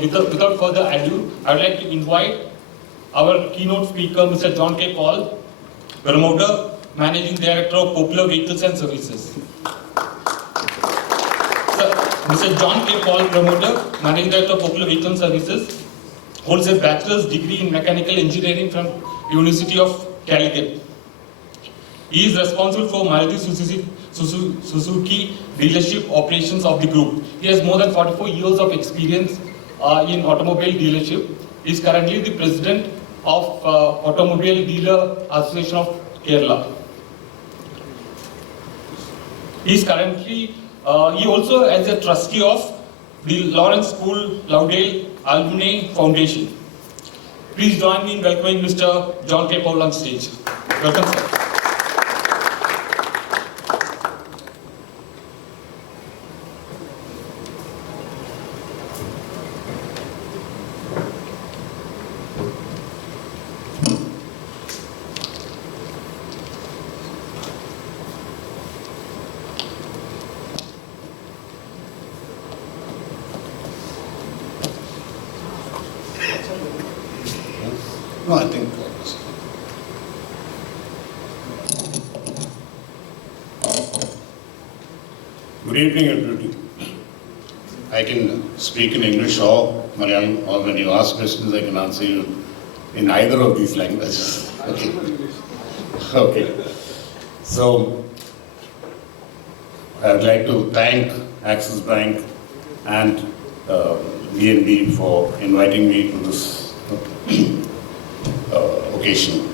without further ado, I would like to invite our keynote speaker, Mr. John K. Paul, promoter, Managing Director of Popular Vehicles and Services. Mr. John K. Paul, promoter, Managing Director of Popular Vehicles and Services, holds a bachelor's degree in mechanical engineering from University of Calicut. He is responsible for Maruti Suzuki dealership operations of the group. He has more than 44 years of experience in automobile dealership. He is currently the president of Automobile Dealer Association of Kerala. He also is a trustee of the Lawrence School Loudale Alumni Foundation. Please join me in welcoming Mr. John K. Paul on stage. Welcome, sir. No, I think good evening, everybody. I can speak in English or Malayalam, or when you ask questions, I can answer you in either of these languages. Okay. Okay. So, I would like to thank Axis Bank and BNB for inviting me to this occasion.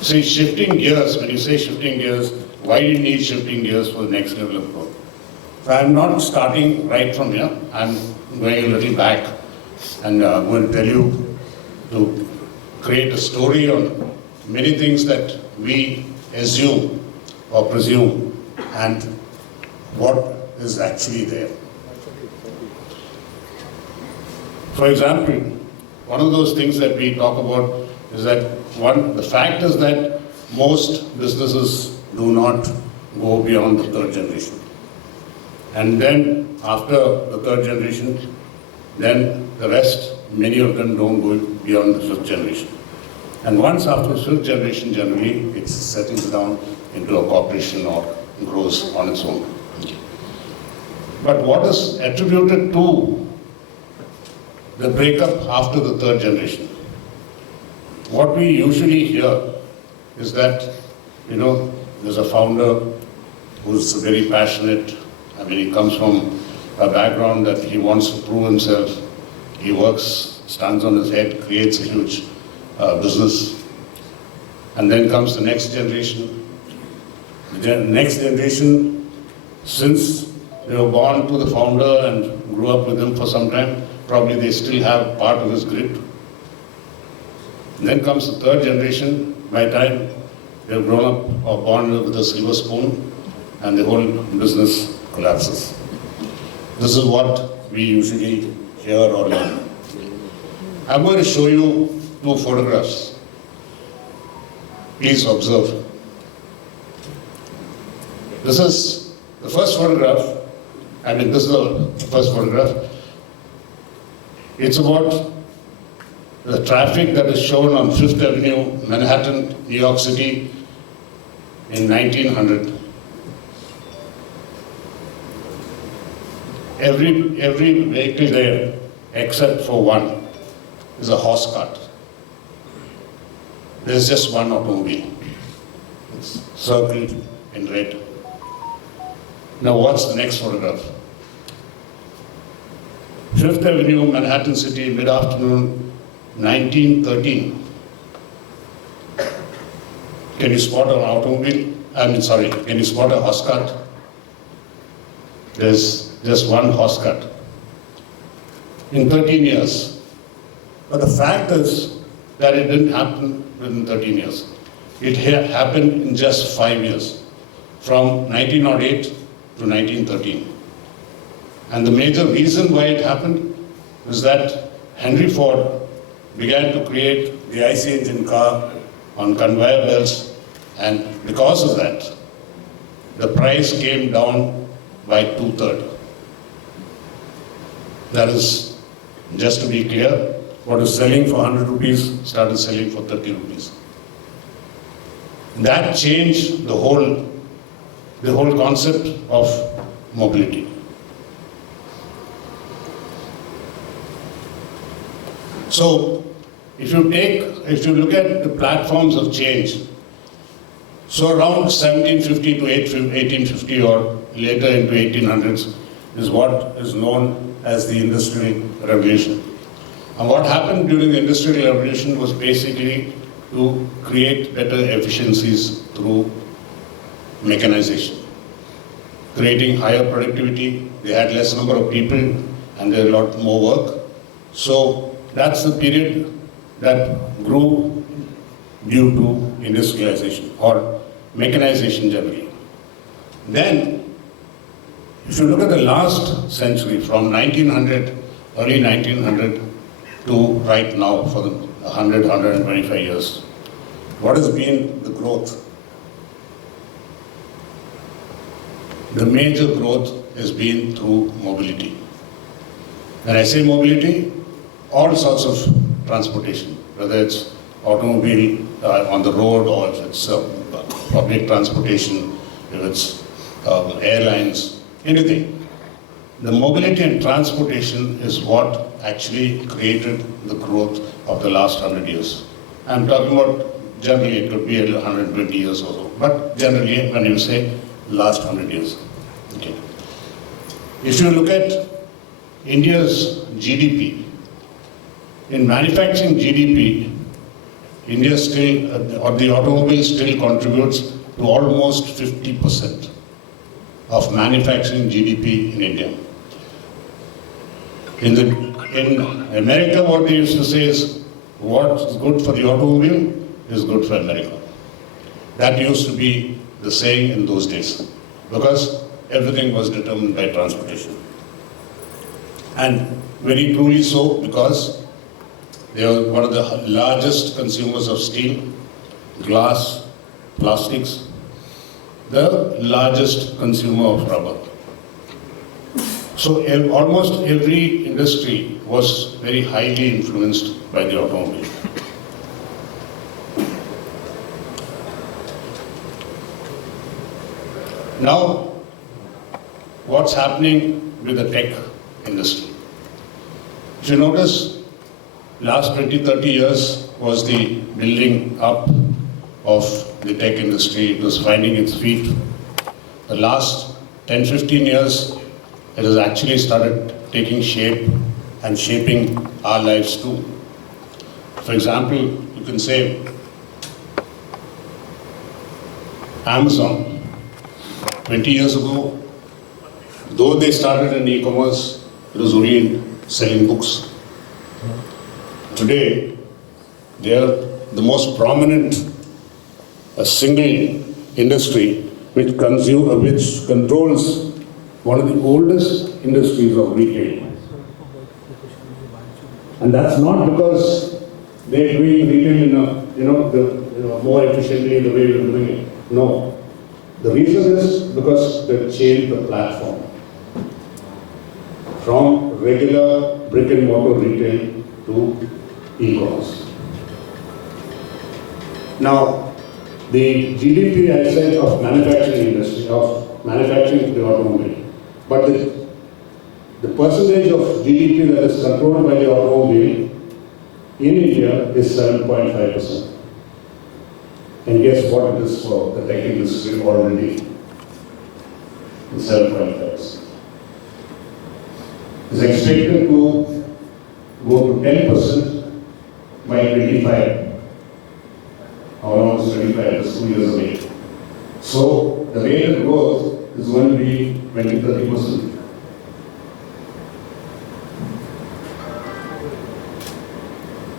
See, shifting gears, when you say shifting gears, why do you need shifting gears for the next level of growth? So I'm not starting right from here. I'm going a little back and I'm going to tell you to create a story on many things that we assume or presume and what is actually there. For example, one of those things that we talk about is that the fact is that most businesses do not go beyond the third generation. And then after the third generation, then the rest, many of them don't go beyond the fifth generation. And once after the fifth generation, generally, it settles down into a corporation or grows on its own. But what is attributed to the breakup after the third generation? What we usually hear is that, there's a founder who's very passionate. I mean, he comes from a background that he wants to prove himself. He works, stands on his head, creates a huge business. And then comes the next generation. The next generation, since they were born to the founder and grew up with him for some time, probably they still have part of his grit. And then comes the third generation. By the time they've grown up or born with a silver spoon, and the whole business collapses. This is what we usually hear or learn. I'm going to show you two photographs. Please observe. This is the first photograph. This is the first photograph. It's about the traffic that is shown on 5th Avenue, Manhattan, New York City in 1900. Every vehicle there, except for one, is a horse cart. There's just one automobile. It's circled in red. Now watch the next photograph. 5th Avenue, Manhattan City, mid-afternoon, 1913. Can you spot an automobile? Can you spot a horse cart? There's just one horse cart. In 13 years. But the fact is that it didn't happen within 13 years. It happened in just 5 years, from 1908 to 1913. And the major reason why it happened was that Henry Ford began to create the IC engine car on conveyor belts, and because of that, the price came down by 2/3. That is, just to be clear, what is selling for 100 rupees started selling for 30 rupees. That changed the whole concept of mobility. So, if you look at the platforms of change, so around 1750 to 1850 or later into 1800s is what is known as the Industrial Revolution. And what happened during the Industrial Revolution was basically to create better efficiencies through mechanization, creating higher productivity. They had less number of people and they had a lot more work. So that's the period that grew due to industrialization or mechanization generally. Then, if you look at the last century, from 1900, early 1900 to right now, for the 100, 125 years, what has been the growth? The major growth has been through mobility. When I say mobility, all sorts of transportation, whether it's automobile on the road or if it's public transportation, if it's airlines, anything. The mobility and transportation is what actually created the growth of the last 100 years. I'm talking about generally it could be 120 years or so, but generally when you say last 100 years. Okay. If you look at India's GDP, in manufacturing GDP, India still, or the automobile still contributes to almost 50% of manufacturing GDP in India. In America, what they used to say is, what's good for the automobile is good for America. That used to be the saying in those days, because everything was determined by transportation. And very truly so, because they are one of the largest consumers of steel, glass, plastics, the largest consumer of rubber. So almost every industry was very highly influenced by the automobile. Now, what's happening with the tech industry? If you notice, last 20-30 years was the building up of the tech industry. It was finding its feet. The last 10-15 years, it has actually started taking shape and shaping our lives too. For example, you can say Amazon, 20 years ago, though they started in e-commerce, it was only in selling books. Today, they are the most prominent single industry which controls one of the oldest industries of retail. And that's not because they're doing retail in more efficiently the way we're doing it. No. The reason is because they changed the platform from regular brick and mortar retail to e-commerce. Now, the GDP, I said, of manufacturing industry, of manufacturing the automobile, but the percentage of GDP that is controlled by the automobile in India is 7.5%. And guess what it is for the tech industry already? It's 7.5%. It's expected to go to 10% by 25. Almost 25, that's 2 years away. So the rate of growth is going to be 20-30%.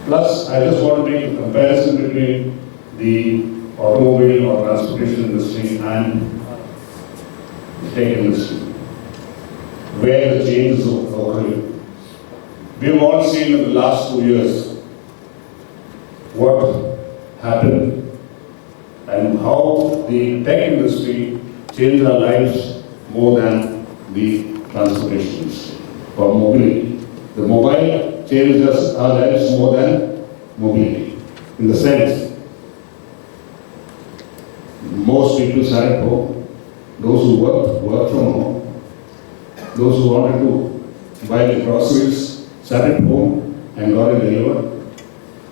Plus, I just want to make a comparison between the automobile or transportation industry and the tech industry, where the changes are occurring. We have all seen in the last 2 years what happened and how the tech industry changed our lives more than the transportation industry or mobility. The mobile changes our lives more than mobility. In the sense, most people sat at home. Those who worked from home. Those who wanted to buy the groceries sat at home and got it delivered.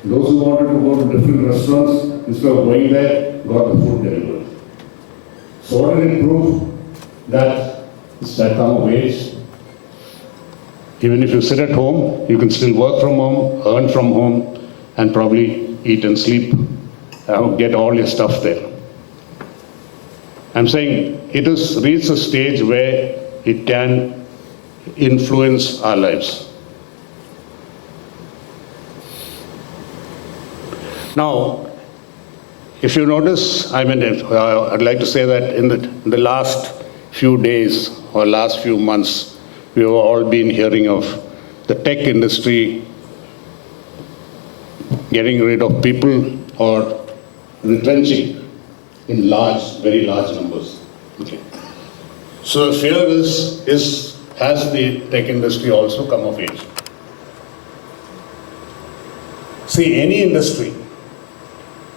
Those who wanted to go to different restaurants, instead of going there, got the food delivered. So what did it prove? That it's that kind of wage. Even if you sit at home, you can still work from home, earn from home, and probably eat and sleep, get all your stuff there. I'm saying it has reached a stage where it can influence our lives. Now, if you notice, I'd like to say that in the last few days or last few months, we have all been hearing of the tech industry getting rid of people or retrenching in very large numbers. Okay. So the fear has the tech industry also come of age? See, any industry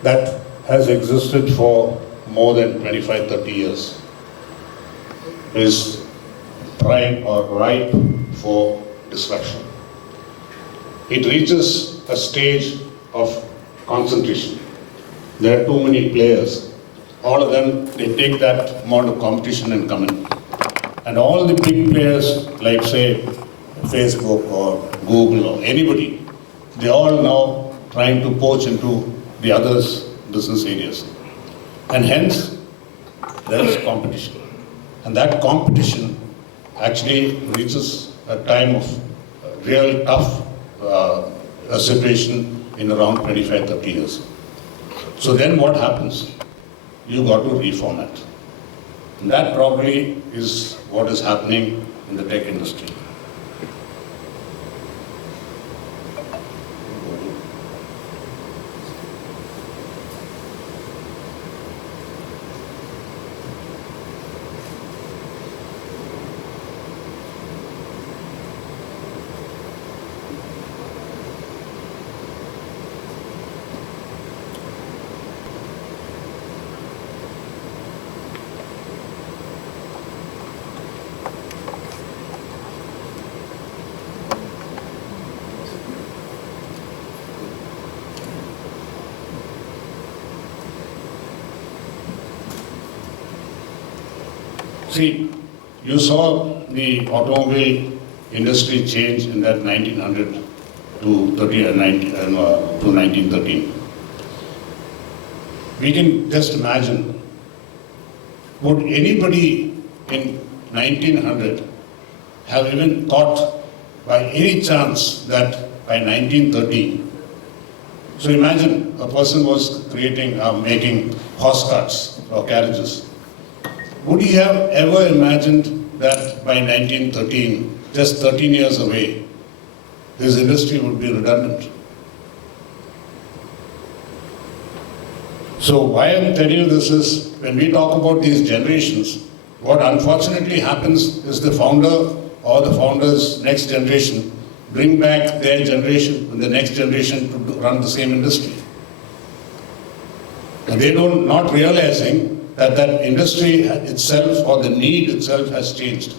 that has existed for more than 25, 30 years is prime or ripe for destruction. It reaches a stage of concentration. There are too many players. All of them, they take that amount of competition and come in. And all the big players, like say Facebook or Google or anybody, they all now trying to poach into the others' business areas. And hence, there is competition. And that competition actually reaches a time of real tough situation in around 25, 30 years. So then what happens? You got to reformat. And that probably is what is happening in the tech industry. See, you saw the automobile industry change in that 1900 to 1913. We can just imagine, would anybody in 1900 have even thought by any chance that by 1930, so imagine a person was making horse carts or carriages. Would he have ever imagined that by 1913, just 13 years away, his industry would be redundant? So why I'm telling you this is, when we talk about these generations, what unfortunately happens is the founder or the founder's next generation bring back their generation and the next generation to run the same industry. And they don't, not realizing that industry itself or the need itself has changed.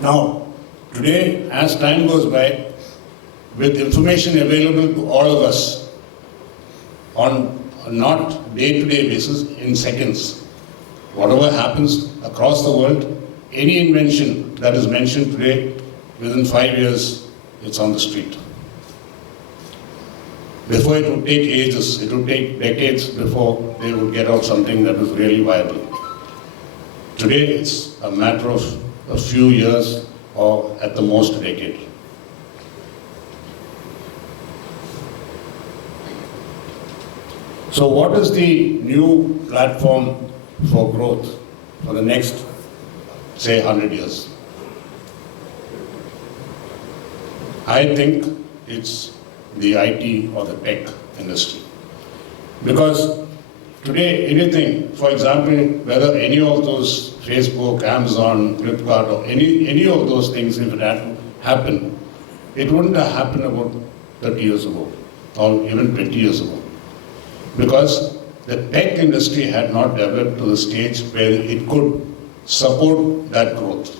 Now, today, as time goes by, with information available to all of us on a not day-to-day basis, in seconds, whatever happens across the world, any invention that is mentioned today, within 5 years, it's on the street. Before it would take ages, it would take decades before they would get out something that was really viable. Today, it's a matter of a few years or at the most a decade. So what is the new platform for growth for the next, say, 100 years? I think it's the IT or the tech industry. Because Today, anything, for example, whether any of those Facebook, Amazon, Flipkart, or any of those things, if it had happened, it wouldn't have happened about 30 years ago, or even 20 years ago. Because the tech industry had not developed to the stage where it could support that growth.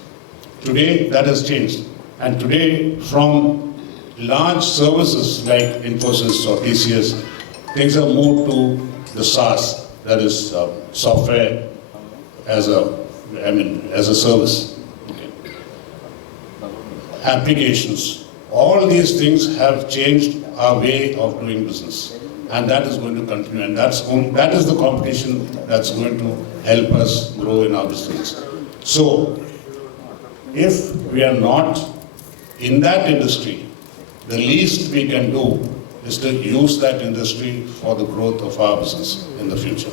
Today, that has changed. And today, from large services like Infosys or TCS, things have moved to the SaaS, that is software as a service. Okay. Applications. All these things have changed our way of doing business. And that is going to continue. And that is the competition that's going to help us grow in our business. So, if we are not in that industry, the least we can do is to use that industry for the growth of our business in the future.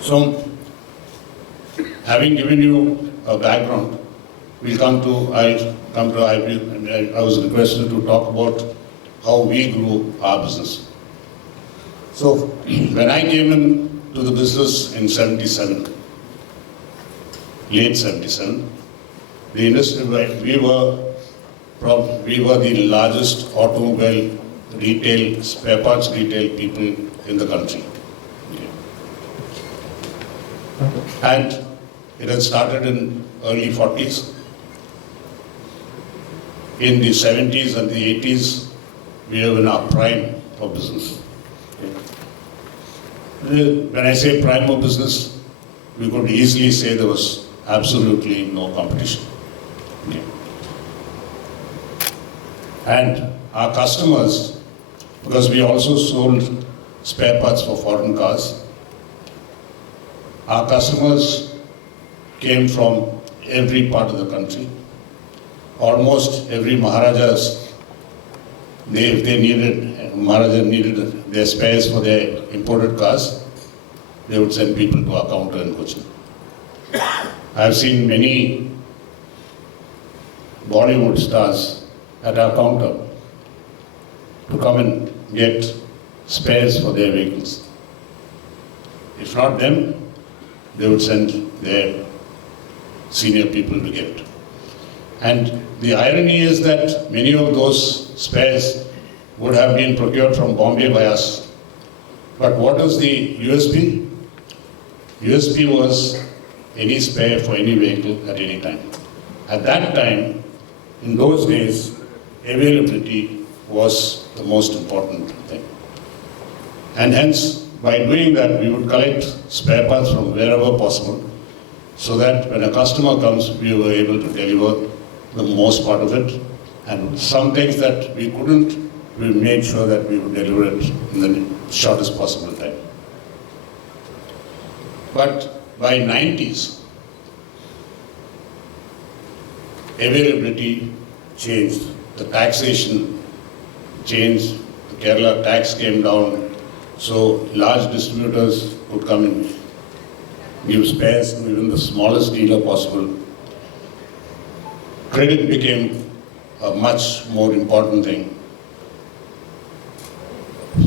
So, having given you a background, I was requested to talk about how we grew our business. So, when I came into the business in 77, late 77, the industry, we were the largest automobile retail, spare parts retail people in the country. Okay. And it had started in early 40s. In the 70s and the 80s, we were in our prime of business. When I say prime of business, we could easily say there was absolutely no competition. Okay. And our customers, because we also sold spare parts for foreign cars, our customers came from every part of the country. Almost every Maharajas, Maharaja needed their spares for their imported cars, they would send people to our counter in Kochi. I have seen many Bollywood stars at our counter to come and get spares for their vehicles. If not them, they would send their senior people to get it. And the irony is that many of those spares would have been procured from Bombay by us. But what was the USP? USP was any spare for any vehicle at any time. At that time, in those days, availability was the most important thing. And hence, by doing that, we would collect spare parts from wherever possible, so that when a customer comes, we were able to deliver the most part of it. And some things that we couldn't, we made sure that we would deliver it in the shortest possible time. But by 90s, availability changed. The taxation changed. The Kerala tax came down. So large distributors could come and give spares to even the smallest dealer possible. Credit became a much more important thing.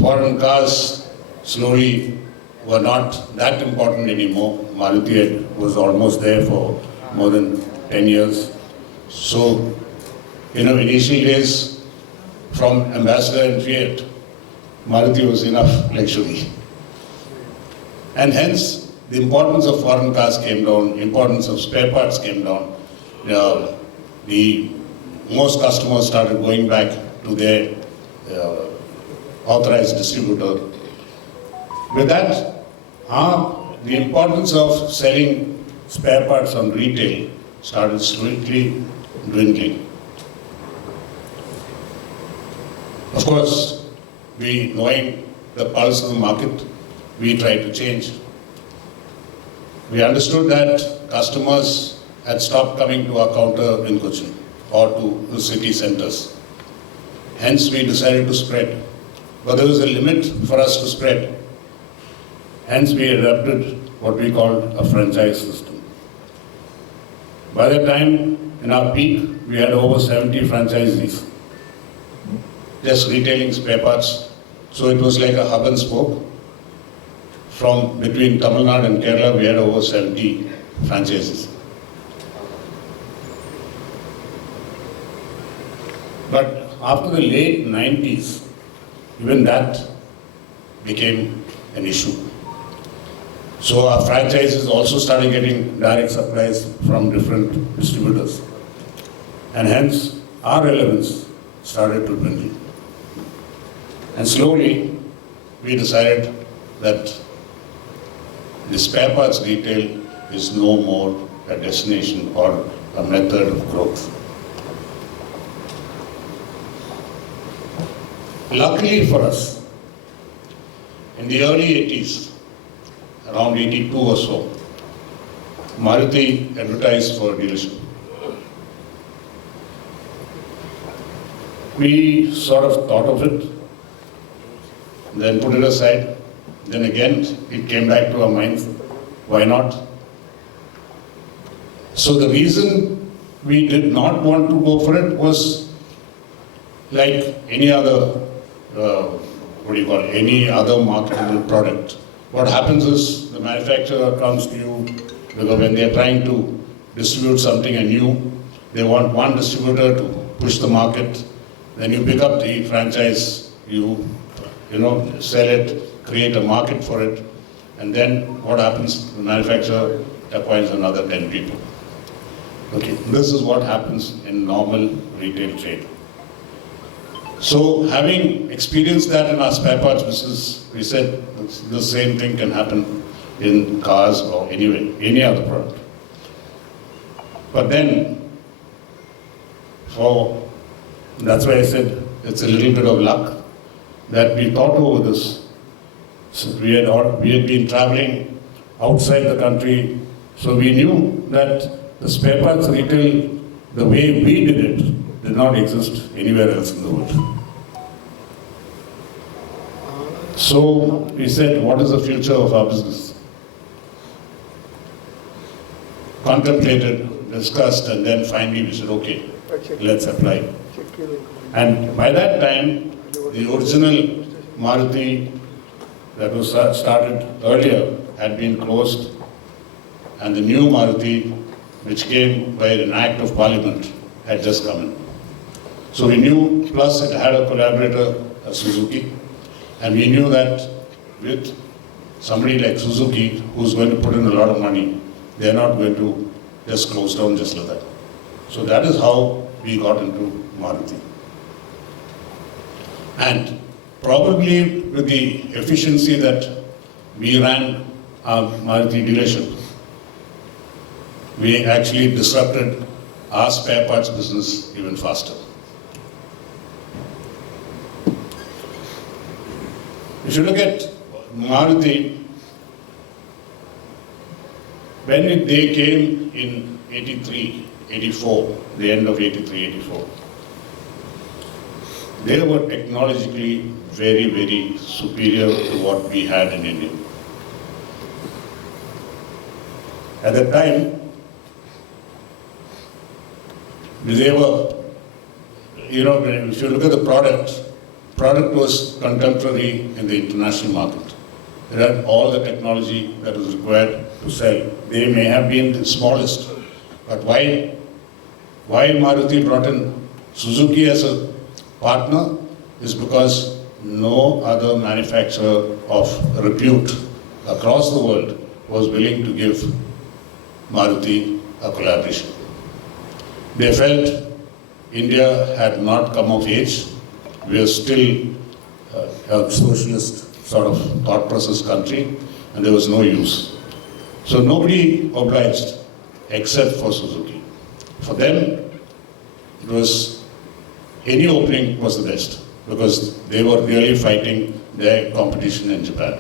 Foreign cars slowly were not that important anymore. Maruti was almost there for more than 10 years. So, initial days from Ambassador and Fiat, Maruti was enough luxury. And hence, the importance of foreign cars came down, importance of spare parts came down. Most customers started going back to their authorized distributor. With that, the importance of selling spare parts on retail started swiftly dwindling. Of course, knowing the pulse of the market, we tried to change. We understood that customers had stopped coming to our counter in Kochi or to the city centers. Hence, we decided to spread. But there was a limit for us to spread. Hence, we adopted what we call a franchise system. By the time in our peak, we had over 70 franchisees, just retailing spare parts. So it was like a hub and spoke. From between Tamil Nadu and Kerala, we had over 70 franchises. But after the late 90s, even that became an issue. So our franchises also started getting direct supplies from different distributors. And hence, our relevance started to dwindle. And slowly, we decided that the spare parts retail is no more a destination or a method of growth. Luckily for us, in the early 80s, around 82 or so, Maruti advertised for a dealership. We sort of thought of it, then put it aside. Then again, it came back to our minds. Why not? So the reason we did not want to go for it was like any other, any other marketable product. What happens is the manufacturer comes to you because when they are trying to distribute something anew, they want one distributor to push the market. Then you pick up the franchise, you sell it, create a market for it, and then what happens? The manufacturer appoints another 10 people. Okay, this is what happens in normal retail trade. So having experienced that in our spare parts business, we said the same thing can happen in cars or any other product. But then, that's why I said it's a little bit of luck that we thought over this. So we had been traveling outside the country, so we knew that the spare parts retail, the way we did it, did not exist anywhere else in the world. So we said, what is the future of our business? Contemplated, discussed, and then finally we said, okay, let's apply. And by that time, the original Maruti that was started earlier had been closed, and the new Maruti, which came by an act of parliament, had just come in. So we knew, plus it had a collaborator, Suzuki, and we knew that with somebody like Suzuki, who's going to put in a lot of money, they're not going to just close down just like that. So that is how we got into Maruti. And probably with the efficiency that we ran our Maruti dealership, we actually disrupted our spare parts business even faster. If you look at Maruti, when they came in 83, 84, the end of 83, 84, they were technologically very, very superior to what we had in India. At that time, they were, if you look at the product was contemporary in the international market. It had all the technology that was required to sell. They may have been the smallest, but why Maruti brought in Suzuki as a partner is because no other manufacturer of repute across the world was willing to give Maruti a collaboration. They felt India had not come of age. We are still a socialist sort of thought process country, and there was no use. So nobody obliged except for Suzuki. For them, it was any opening was the best because they were really fighting their competition in Japan.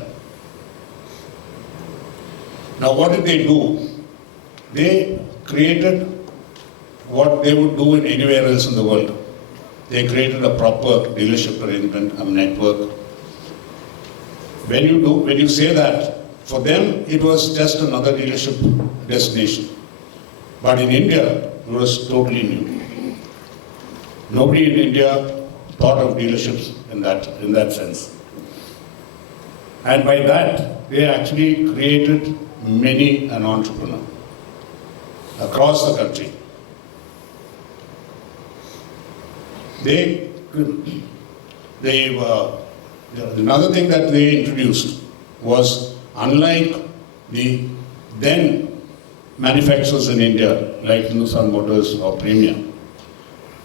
Now what did they do? They created what they would do in anywhere else in the world. They created a proper dealership arrangement, a network. When you say that, For them, it was just another dealership destination. But in India, it was totally new. Nobody in India thought of dealerships in that sense. And by that, they actually created many an entrepreneur across the country. Another thing that they introduced was, unlike the then manufacturers in India, like Hindustan Motors or Premium,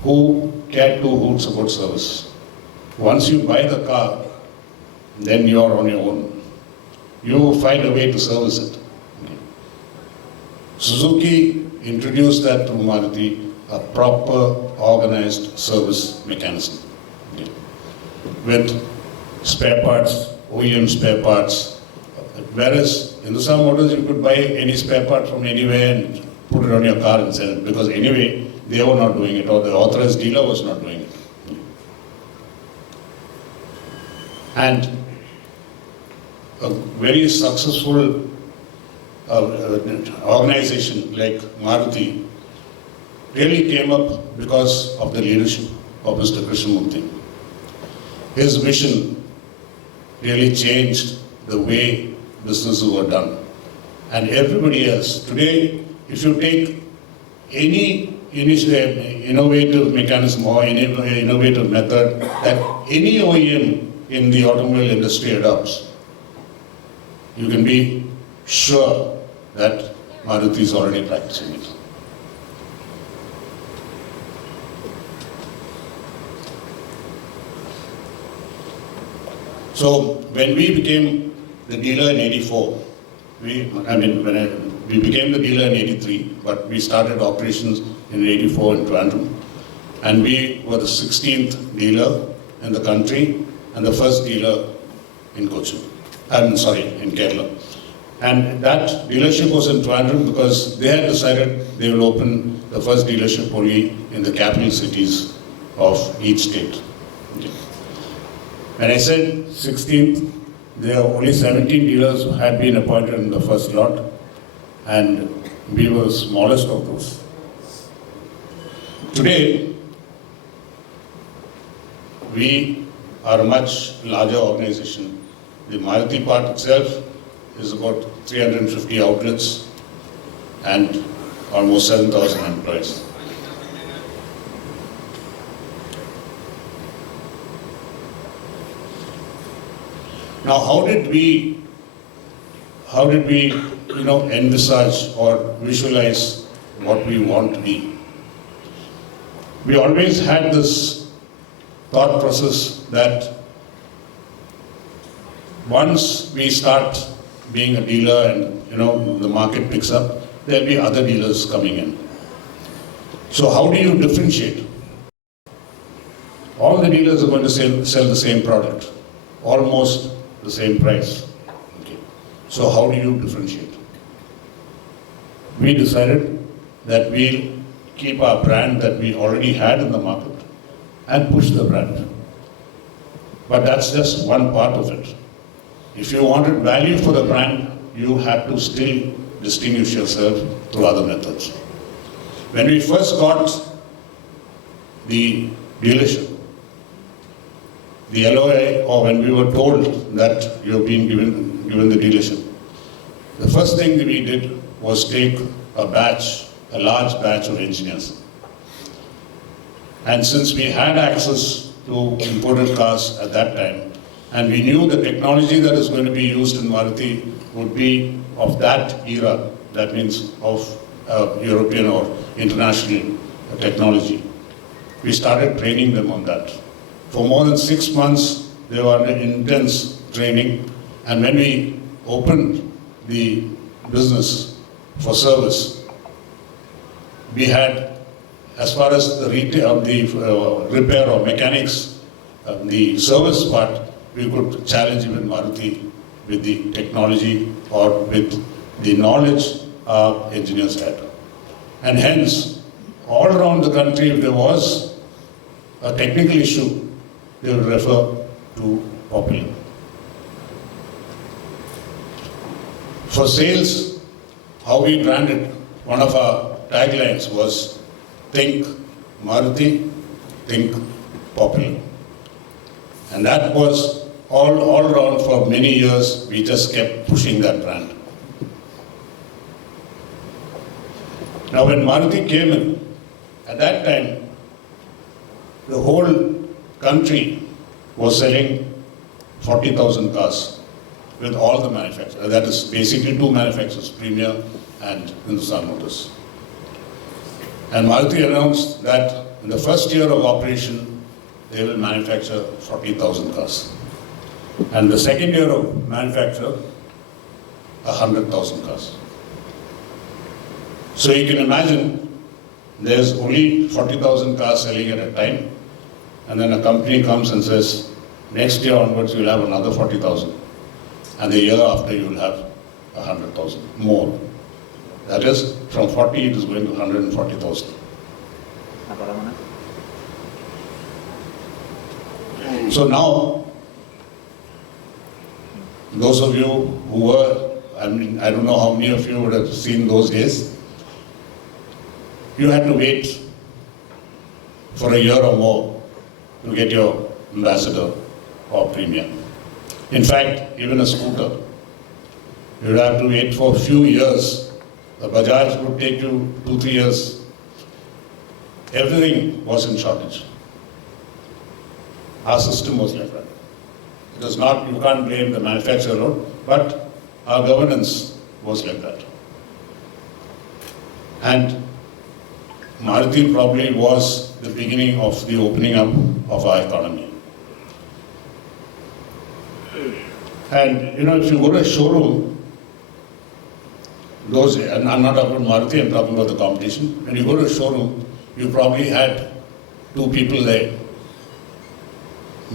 who cared to who support service. Once you buy the car, then you are on your own. You find a way to service it. Suzuki introduced that to Maruti, a proper organized service mechanism. With spare parts, OEM spare parts. Whereas in Hindustan Motors, you could buy any spare part from anywhere and put it on your car and sell it, because anyway, they were not doing it, or the authorized dealer was not doing it. And a very successful organization like Maruti really came up because of the leadership of Mr. Krishnamurthy. His vision really changed the way businesses were done. And everybody else, today, if you take any innovative mechanism or innovative method that any OEM in the automobile industry adopts, you can be sure that Maruti is already practicing it. So when we became the dealer in '84, we became the dealer in '83, but we started operations in '84 in Trivandrum, and we were the 16th dealer in the country and the first dealer in Kochi. In Kerala. And that dealership was in Trivandrum because they had decided they will open the first dealership only in the capital cities of each state. When I said 16th, there were only 17 dealers who had been appointed in the first lot, and we were the smallest of those. Today, we are a much larger organization. The Maruti part itself is about 350 outlets and almost 7,000 employees. Now, how did we envisage or visualize what we want to be? We always had this thought process that once we start being a dealer and the market picks up, there'll be other dealers coming in. So how do you differentiate? All the dealers are going to sell the same product, almost the same price. Okay. So how do you differentiate? We decided that we'll keep our brand that we already had in the market and push the brand. But that's just one part of it. If you wanted value for the brand, you had to still distinguish yourself through other methods. When we first got the dealership, the LOI, or when we were told that you have been given the dealership, the first thing that we did was take a large batch of engineers. And since we had access to imported cars at that time, and we knew the technology that is going to be used in Maruti would be of that era, that means of European or international technology, we started training them on that. For more than 6 months, they were under intense training, and when we opened the business for service, we had, as far as the retail, the repair or mechanics, the service part, we could challenge even Maruti with the technology or with the knowledge our engineers had. And hence, all around the country, if there was a technical issue, they would refer to Popular. For sales, how we branded, one of our taglines was think Maruti, think popular. And that was all around for many years, we just kept pushing that brand. Now when Maruti came in, at that time, the whole country was selling 40,000 cars with all the manufacturers. That is basically two manufacturers, Premier and Hindustan Motors. And Maruti announced that in the first year of operation, they will manufacture 40,000 cars. And the second year of manufacture, 100,000 cars. So you can imagine, there's only 40,000 cars selling at a time, and then a company comes and says, next year onwards you'll have another 40,000, and the year after you'll have 100,000 more. That is, from 40 it is going to 140,000. So now, those of you who were, I don't know how many of you would have seen those days, you had to wait for a year or more to get your ambassador or premier. In fact, even a scooter, you would have to wait for a few years. The Bajaj would take you 2-3 years. Everything was in shortage. Our system was like that. It was not, you can't blame the manufacturer alone, but our governance was like that. And Maruti probably was the beginning of the opening up of our economy. And you know, if you go to a showroom, and I'm not talking about Maruti, I'm talking about the competition. When you go to a showroom, you probably had 2 people there,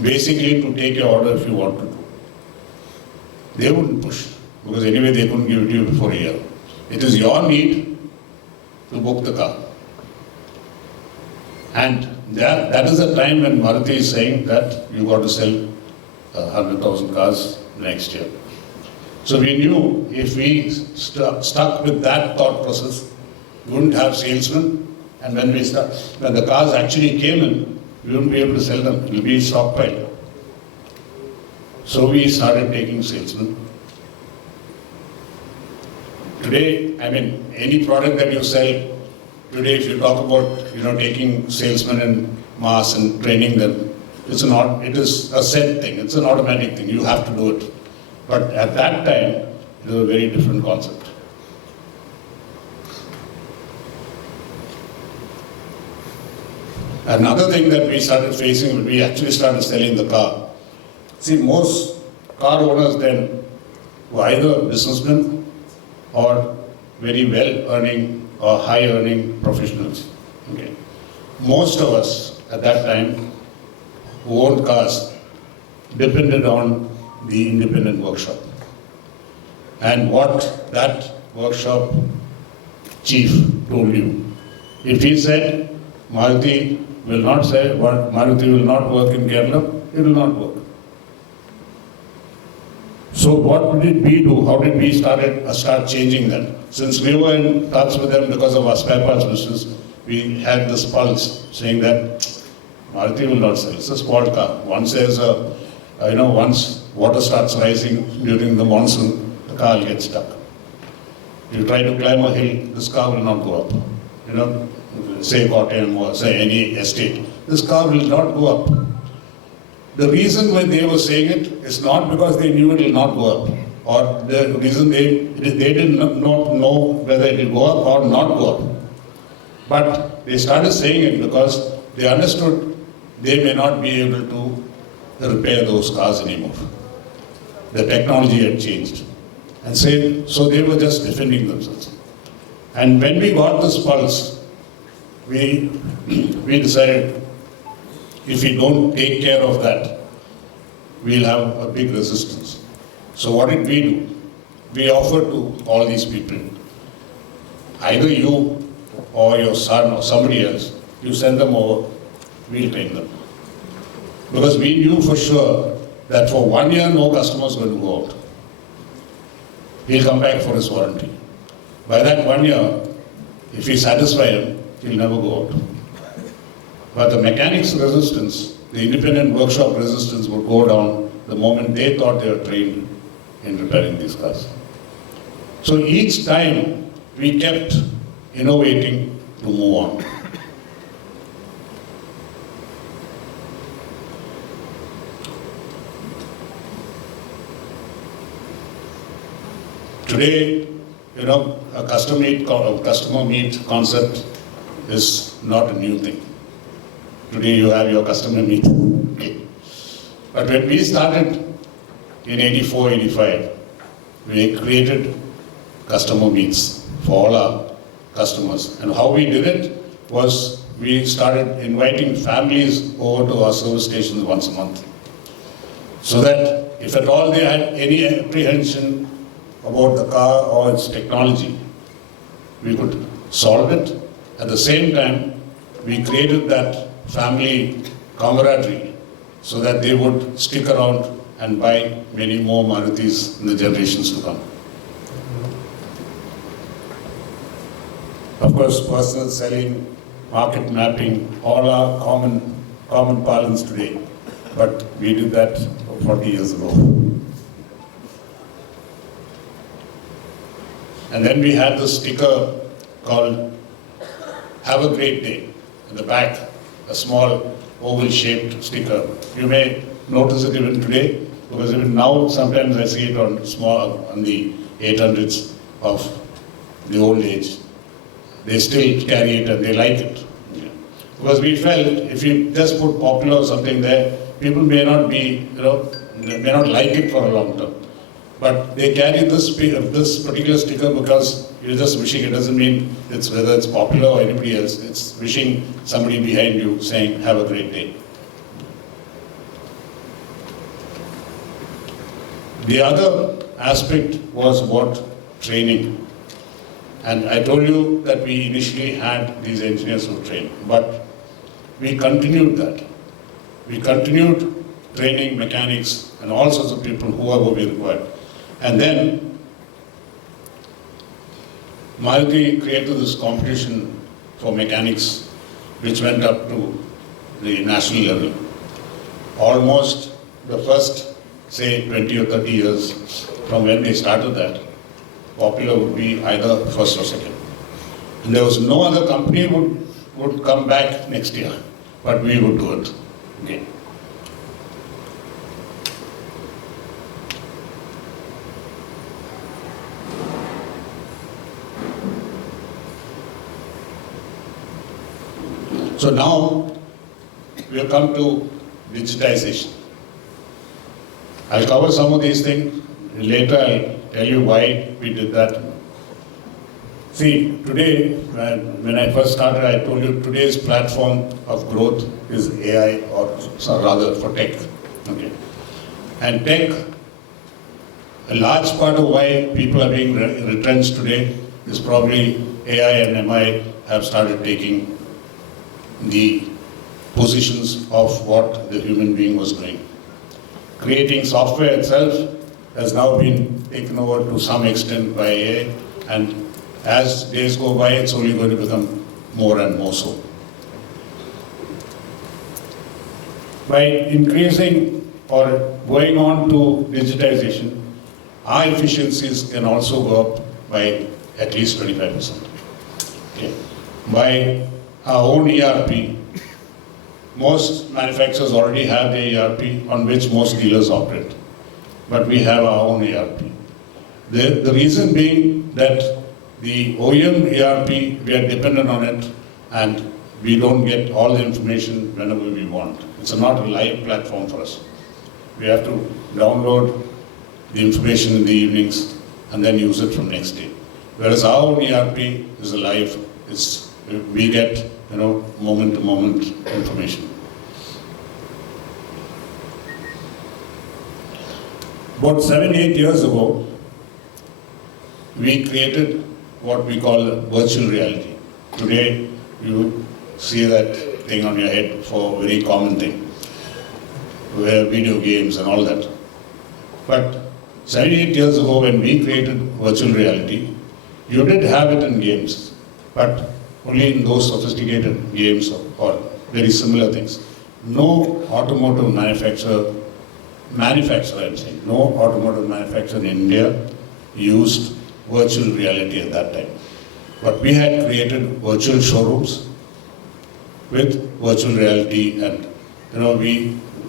basically to take your order if you want to do. They wouldn't push, because anyway they couldn't give it to you before a year. It is your need to book the car. And that is the time when Maruti is saying that you got to sell 100,000 cars next year. So we knew if we stuck with that thought process, we wouldn't have salesmen, and when the cars actually came in, we wouldn't be able to sell them. It will be stockpiled. So we started taking salesmen. Today, I mean, any product that you sell, today if you talk about, taking salesmen and mass and training them, it is a set thing, it's an automatic thing, you have to do it. But at that time, it was a very different concept. Another thing that we started facing when we actually started selling the car. See, most car owners then were either businessmen or very well-earning or high-earning professionals. Okay. Most of us at that time who owned cars depended on the independent workshop. And what that workshop chief told you. If he said, Maruti will not work in Kerala, it will not work. So what did we do? How did we start changing that? Since we were in touch with them because of our spare parts business, we had this pulse saying that Maruti will not sell. It's a sport car. Once water starts rising during the monsoon, the car will get stuck. You try to climb a hill, this car will not go up. Say Kochi or say any estate, this car will not go up. The reason why they were saying it is not because they knew it will not go up, or the reason they did not know whether it will go up or not go up. But they started saying it because they understood they may not be able to repair those cars anymore. The technology had changed. And so they were just defending themselves. And when we got this pulse, we decided if we don't take care of that, we'll have a big resistance. So what did we do? We offered to all these people, either you or your son or somebody else, you send them over, we'll train them. Because we knew for sure that for 1 year, no customer is going to go out. he'll come back for his warranty. By that 1 year, if we satisfy him, he'll never go out. But the mechanics resistance, the independent workshop resistance would go down the moment they thought they were trained in repairing these cars. So each time we kept innovating to move on. Today, a customer meet concept is not a new thing. Today you have your customer meet. But when we started in 84, 85, we created customer meets for all our customers. And how we did it was we started inviting families over to our service stations once a month. So that if at all they had any apprehension about the car or its technology, we could solve it. At the same time, we created that family camaraderie so that they would stick around and buy many more Marutis in the generations to come. Of course, personal selling, market mapping, all are common parlance today. But we did that 40 years ago. And then we had this sticker called "Have a Great Day." In the back, a small oval-shaped sticker. You may notice it even today, because even now sometimes I see it on the 800s of the old age. They still carry it and they like it. Because we felt if you just put popular or something there, people may not be, they may not like it for a long term. But they carry this particular sticker because you're just wishing. It doesn't mean it's whether it's popular or anybody else. It's wishing somebody behind you saying, "Have a great day." The other aspect was about training. And I told you that we initially had these engineers who trained, but we continued that. We continued training mechanics and all sorts of people, whoever we required. And then Maruti created this competition for mechanics, which went up to the national level. Almost the first, say, 20 or 30 years from when they started that, popular would be either first or second. And there was no other company would come back next year, but we would do it again. So now we have come to digitization. I'll cover some of these things. Later I'll tell you why we did that. See, today, when I first started, I told you today's platform of growth is AI, or rather for tech. Okay. And tech, a large part of why people are being retrenched today is probably AI and MI have started taking the positions of what the human being was doing. Creating software itself has now been taken over to some extent by AI, and as days go by, it's only going to become more and more so. By increasing or going on to digitization, our efficiencies can also go up by at least 25%. Okay. By our own ERP, most manufacturers already have the ERP on which most dealers operate, but we have our own ERP. The reason being that the OEM ERP, we are dependent on it, and we don't get all the information whenever we want. It's not a live platform for us. We have to download the information in the evenings and then use it from next day. Whereas our own ERP is alive. We get moment to moment information. About 7-8 years ago, we created what we call virtual reality. Today, you see that thing on your head for a very common thing, where video games and all that. But 7, 8 years ago when we created virtual reality, you did have it in games, but only in those sophisticated games or very similar things. No automotive manufacturer I'm saying, no automotive manufacturer in India used virtual reality at that time. But we had created virtual showrooms with virtual reality, and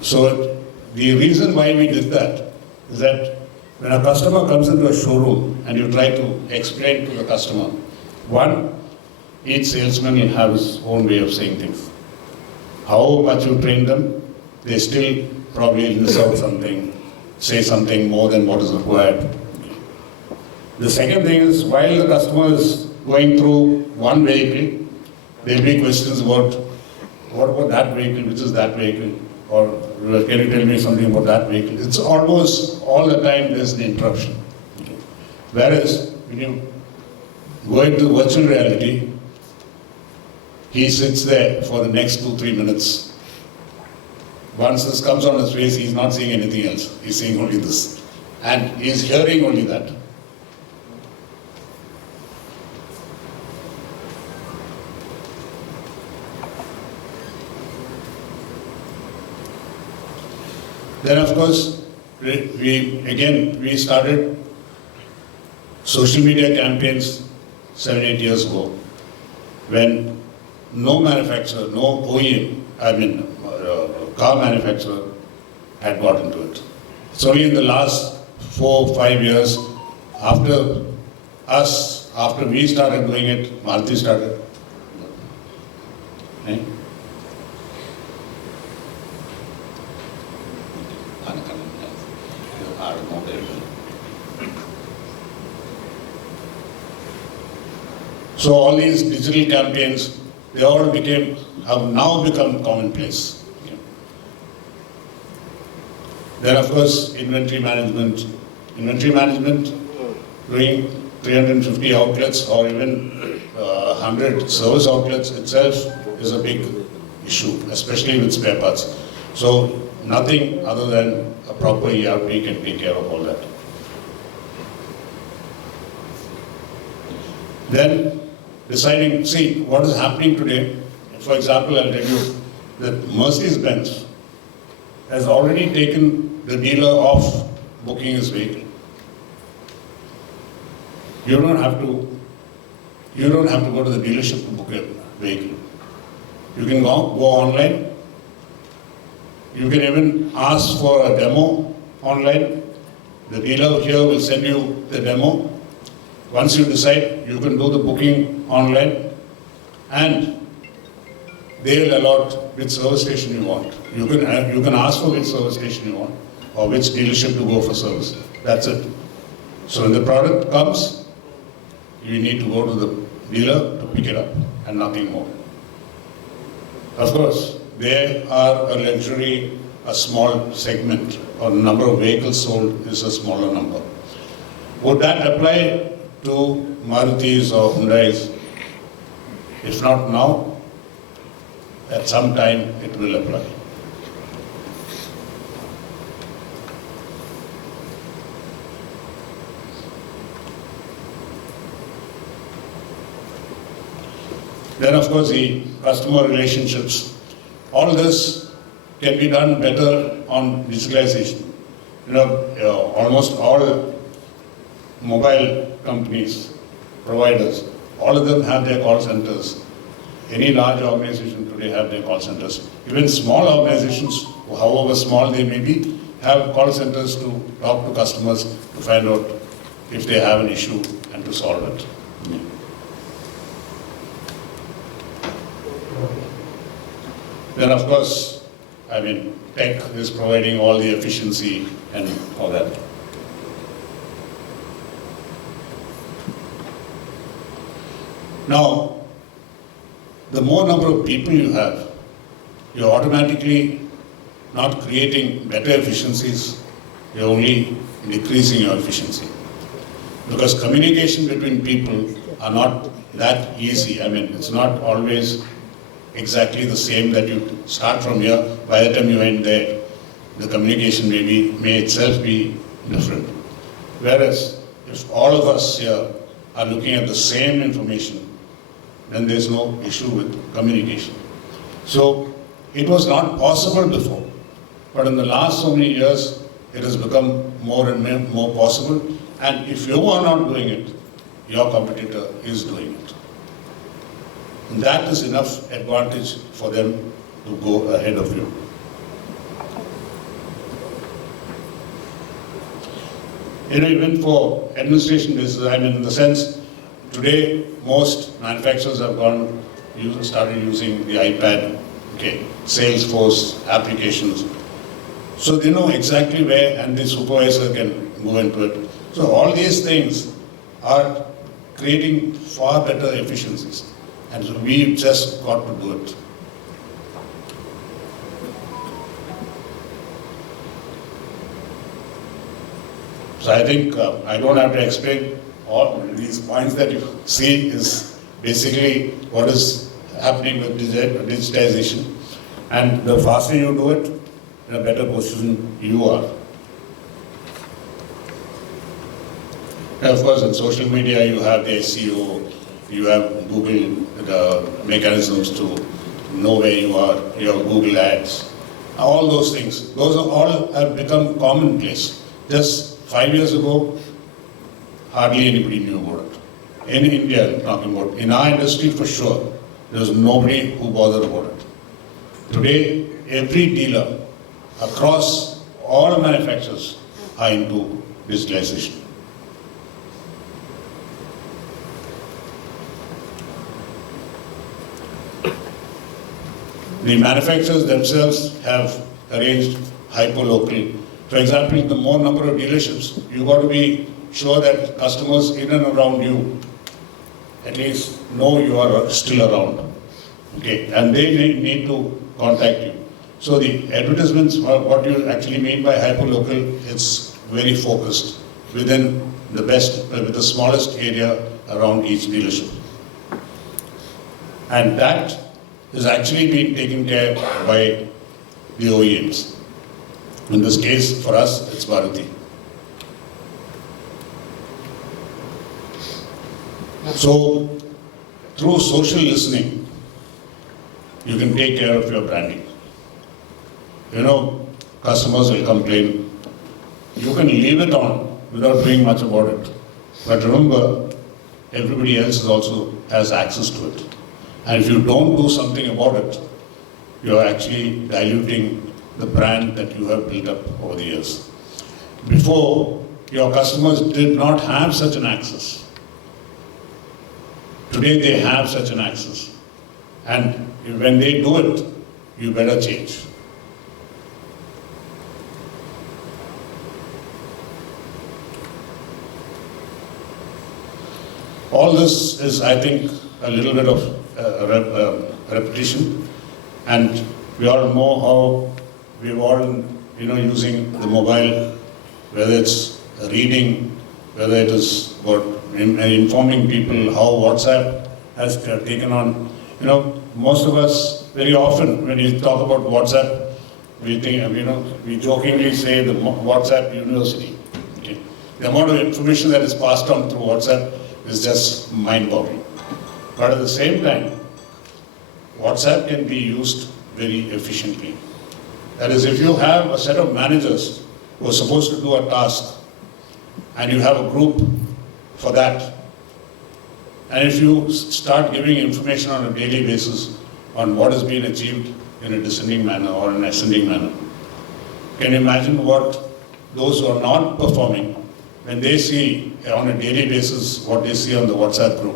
so the reason why we did that is that when a customer comes into a showroom and you try to explain to the customer, one, each salesman will have his own way of saying things. How much you train them, they still probably miss out something, say something more than what is required. The second thing is, while the customer is going through one vehicle, there will be questions about, what about that vehicle, which is that vehicle? Or can you tell me something about that vehicle? It's almost all the time there's an interruption. Whereas when you go into virtual reality, he sits there for the next 2-3 minutes. Once this comes on his face, he's not seeing anything else. He's seeing only this. And he's hearing only that. Then of course, we started social media campaigns 7-8 years ago, when no manufacturer, no OEM, car manufacturer had got into it. It's only in the last 4-5 years, after we started doing it, Maruti started. Right? So all these digital campaigns, they all have now become commonplace. Then of course, inventory management. Inventory management, doing 350 outlets or even 100 service outlets itself is a big issue, especially with spare parts. So nothing other than a proper ERP can take care of all that. Then deciding, see what is happening today. For example, I'll tell you that Mercedes-Benz has already taken the dealer off booking his vehicle. You don't have to go to the dealership to book a vehicle. You can go online. You can even ask for a demo online. The dealer here will send you the demo. Once you decide, you can do the booking online, and they will allot which service station you want. You can ask for which service station you want or which dealership to go for service. That's it. So when the product comes, you need to go to the dealer to pick it up and nothing more. Of course, they are a luxury, a small segment, or the number of vehicles sold is a smaller number. Would that apply to Marutis or Hyundais? If not now, at some time it will apply. Then of course the customer relationships. All this can be done better on digitalization. Almost all mobile companies, providers, all of them have their call centers. Any large organization today have their call centers. Even small organizations, however small they may be, have call centers to talk to customers to find out if they have an issue and to solve it. Then of course, tech is providing all the efficiency and all that. Now, the more number of people you have, you're automatically not creating better efficiencies, you're only decreasing your efficiency. Because communication between people are not that easy. It's not always exactly the same that you start from here. By the time you end there, the communication may itself be different. Whereas if all of us here are looking at the same information, then there's no issue with communication. So it was not possible before, but in the last so many years, it has become more and more possible. And if you are not doing it, your competitor is doing it. And that is enough advantage for them to go ahead of you. Even for administration basis, I mean, in the sense, today most manufacturers have started using the iPad, Salesforce applications. So they know exactly where, and the supervisor can go into it. So all these things are creating far better efficiencies. And so we've just got to do it. So I think I don't have to explain all these points that you see is basically what is happening with digitization. And the faster you do it, in a better position you are. And of course, in social media, you have the SEO, you have Google, the mechanisms to know where you are, you have Google Ads, all those things. Those are all have become commonplace. Just 5 years ago, hardly anybody knew about it. In India, I'm talking about, in our industry for sure, there was nobody who bothered about it. Today, every dealer across all manufacturers are into digitalization. The manufacturers themselves have arranged hyper-local. For example, the more number of dealerships, you've got to be sure that customers in and around you at least know you are still around. And they need to contact you. So the advertisements, what you actually mean by hyper-local, it's very focused within the with the smallest area around each dealership. And that is actually being taken care by the OEMs. In this case, for us, it's Bharati. So, through social listening, you can take care of your branding. Customers will complain. You can leave it on without doing much about it. But remember, everybody else also has access to it. And if you don't do something about it, you're actually diluting the brand that you have built up over the years. Before, your customers did not have such an access. Today they have such an access. And when they do it, you better change. All this is, I think, a little bit of repetition, and we all know how we've all, using the mobile, whether it's reading, whether it is about informing people, how WhatsApp has taken on. Most of us, very often, when you talk about WhatsApp, we think, we jokingly say the WhatsApp university. The amount of information that is passed on through WhatsApp is just mind-boggling. But at the same time, WhatsApp can be used very efficiently. That is, if you have a set of managers who are supposed to do a task, and you have a group for that, and if you start giving information on a daily basis on what has been achieved in a descending manner or an ascending manner, can you imagine what those who are not performing, when they see on a daily basis what they see on the WhatsApp group,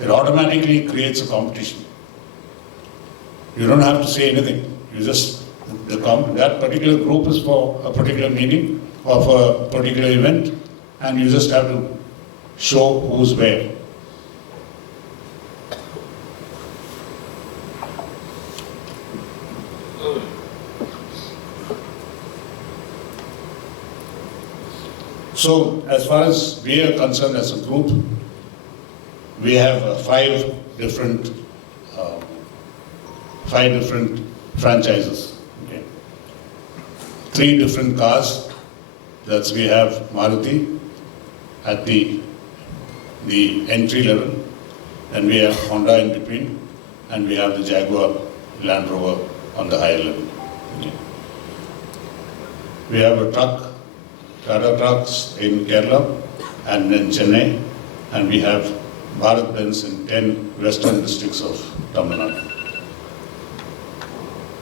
it automatically creates a competition. You don't have to say anything. You just, that particular group is for a particular meeting or for a particular event, and you just have to show who's where. So, as far as we are concerned as a group, we have 5 different franchises. 3 different cars, That's we have Maruti at the entry level, and we have Honda in between, and we have the Jaguar Land Rover on the higher level. Okay. We have a truck, Tata Trucks in Kerala and in Chennai, and we have Bharat Benz in 10 western districts of Tamil Nadu.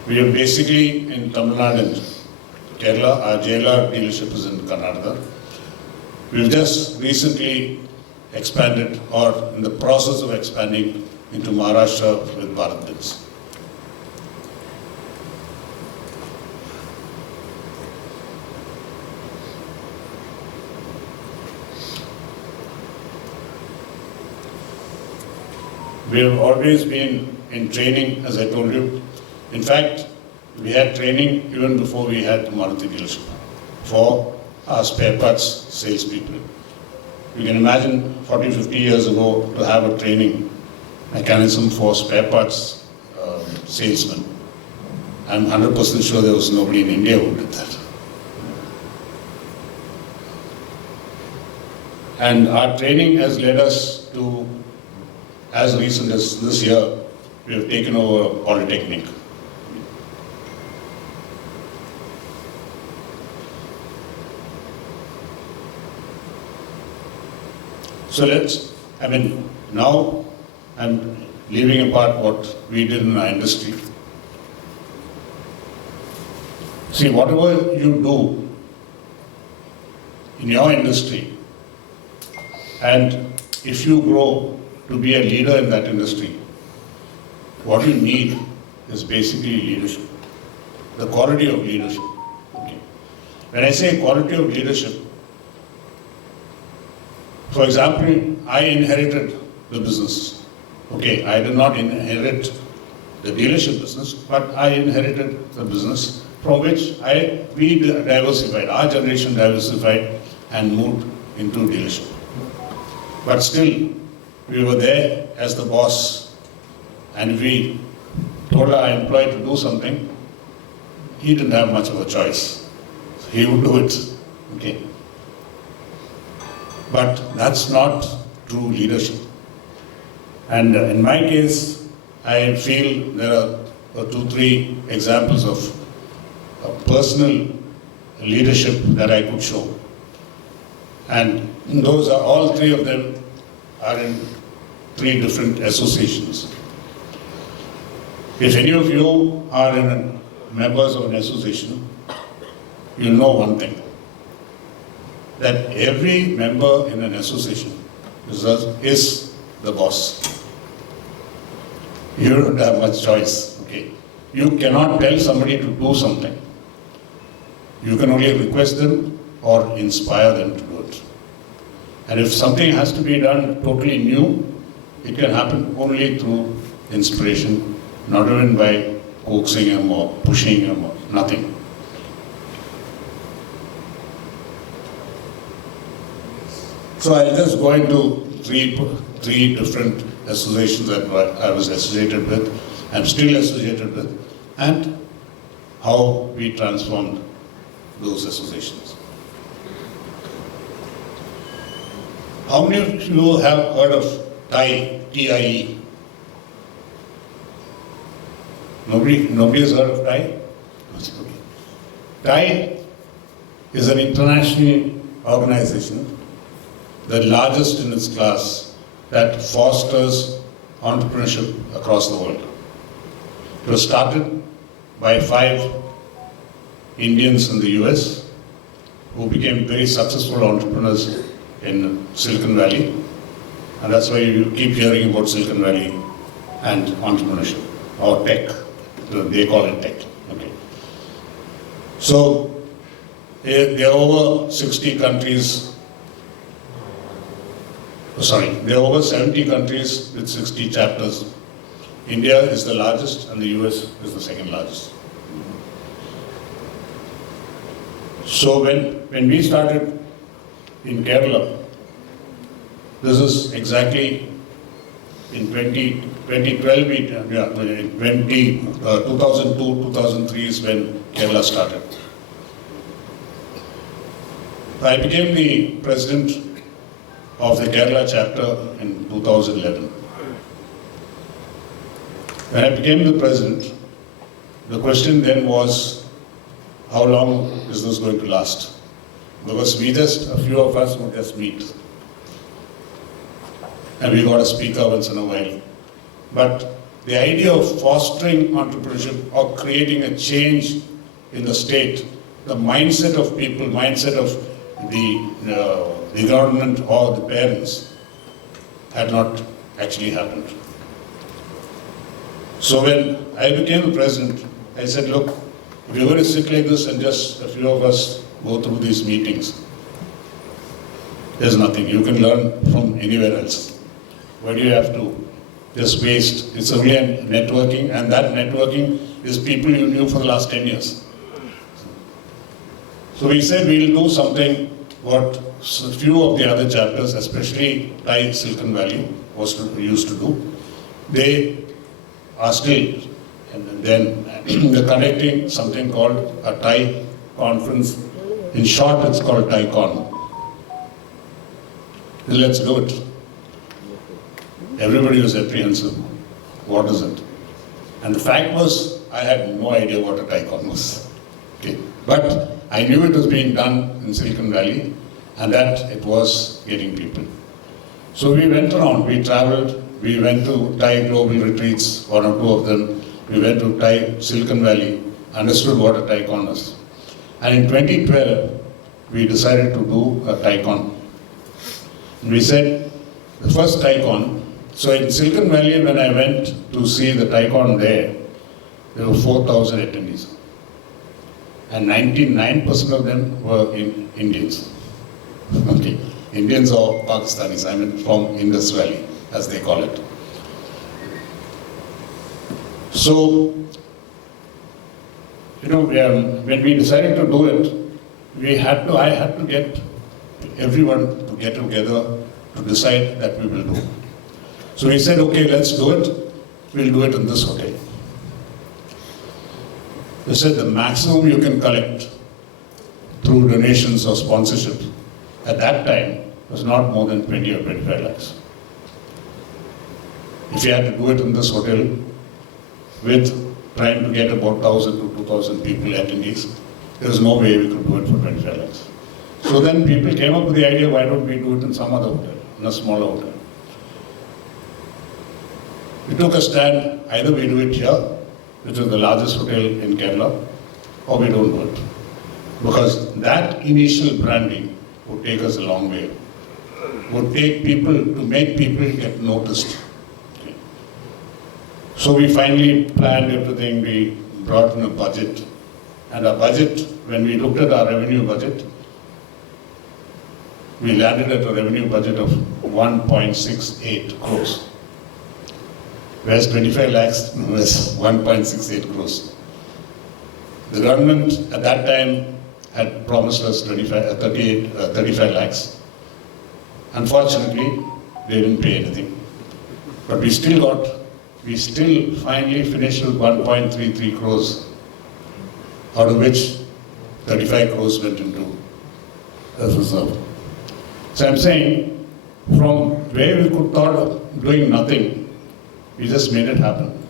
We are basically in Tamil Nadu and Kerala. Our JLR dealership is in Karnataka. We've just recently expanded, or in the process of expanding, into Maharashtra with Bharat Benz. We have always been in training, as I told you. In fact, we had training even before we had the Maruti dealership for our spare parts salespeople. You can imagine 40, 50 years ago to have a training mechanism for spare parts salesmen. I'm 100% sure there was nobody in India who did that. And our training has led us to, as recent as this year, we have taken over a polytechnic. So now I'm leaving apart what we did in our industry. See, whatever you do in your industry, and if you grow to be a leader in that industry, what you need is basically leadership, the quality of leadership. Okay. When I say quality of leadership, for example, I inherited the business. Okay, I did not inherit the dealership business, but I inherited the business from which we diversified, our generation diversified and moved into dealership. But still, we were there as the boss, and if we told our employee to do something, he didn't have much of a choice. He would do it. Okay. But that's not true leadership. And in my case, I feel there are 2, 3 examples of personal leadership that I could show. And those are, all 3 of them are in 3 different associations. If any of you are members of an association, you'll know one thing, that every member in an association is the boss. You don't have much choice. Okay. You cannot tell somebody to do something. You can only request them or inspire them to do it. And if something has to be done totally new, it can happen only through inspiration, not even by coaxing him or pushing him or nothing. So I'll just go into three different associations that I was associated with, I'm still associated with, and how we transformed those associations. How many of you have heard of TIE? T-I-E? Nobody has heard of TIE? Okay. TIE is an international organization, the largest in its class, that fosters entrepreneurship across the world. It was started by 5 Indians in the US who became very successful entrepreneurs in Silicon Valley. And that's why you keep hearing about Silicon Valley and entrepreneurship, or tech. They call it tech. Okay. So there are over 60 countries. There are over 70 countries with 60 chapters. India is the largest and the US is the second largest. So when we started in Kerala, this is exactly in 2012, 2002, 2003 is when Kerala started. I became the president of the Kerala chapter in 2011. When I became the president, the question then was, how long is this going to last? Because a few of us would just meet. And we got a speaker once in a while. But the idea of fostering entrepreneurship or creating a change in the state, the mindset of people, mindset of the government or the parents had not actually happened. So when I became the president, I said, look, if you're going to sit like this and just a few of us go through these meetings, there's nothing. You can learn from anywhere else. Why do you have to just waste? It's only networking, and that networking is people you knew for the last 10 years. So we said we'll do something what a few of the other chapters, especially Thai Silicon Valley, used to do. They are still, and then they're conducting something called a Thai conference. In short, it's called ThaiCon. Let's do it. Everybody was apprehensive. What is it? And the fact was, I had no idea what a ThaiCon was. Okay. But I knew it was being done in Silicon Valley and that it was getting people. So we went around, we traveled, we went to Thai global retreats, one or two of them. We went to Thai Silicon Valley, understood what a ThaiCon was. And in 2012, we decided to do a ThaiCon. We said, the first ThaiCon, so in Silicon Valley, when I went to see the ThaiCon there were 4,000 attendees. And 99% of them were Indians. Okay, Indians or Pakistanis, I mean from Indus Valley, as they call it. So, when we decided to do it, I had to get everyone to get together to decide that we will do. So we said, okay, let's do it. We'll do it in this hotel. They said the maximum you can collect through donations or sponsorship at that time was not more than 20 or 25 lakhs. If you had to do it in this hotel with trying to get about 1,000 to 2,000 people attendees, there was no way we could do it for 25 lakhs. So then people came up with the idea, why don't we do it in some other hotel, in a smaller hotel. We took a stand, either we do it here, which is the largest hotel in Kerala, or we don't do it. Because that initial branding would take us a long way. Would take people, to make people get noticed. Okay. So we finally planned everything, we brought in a budget. And our budget, when we looked at our revenue budget, we landed at a revenue budget of 1.68 crores. Whereas 25 lakhs was 1.68 crores. The government at that time had promised us 35 lakhs. Unfortunately, they didn't pay anything. But we still finally finished with 1.33 crores, out of which 35 crores went into the reserve. So I'm saying, from where we could thought of doing nothing, we just made it happen.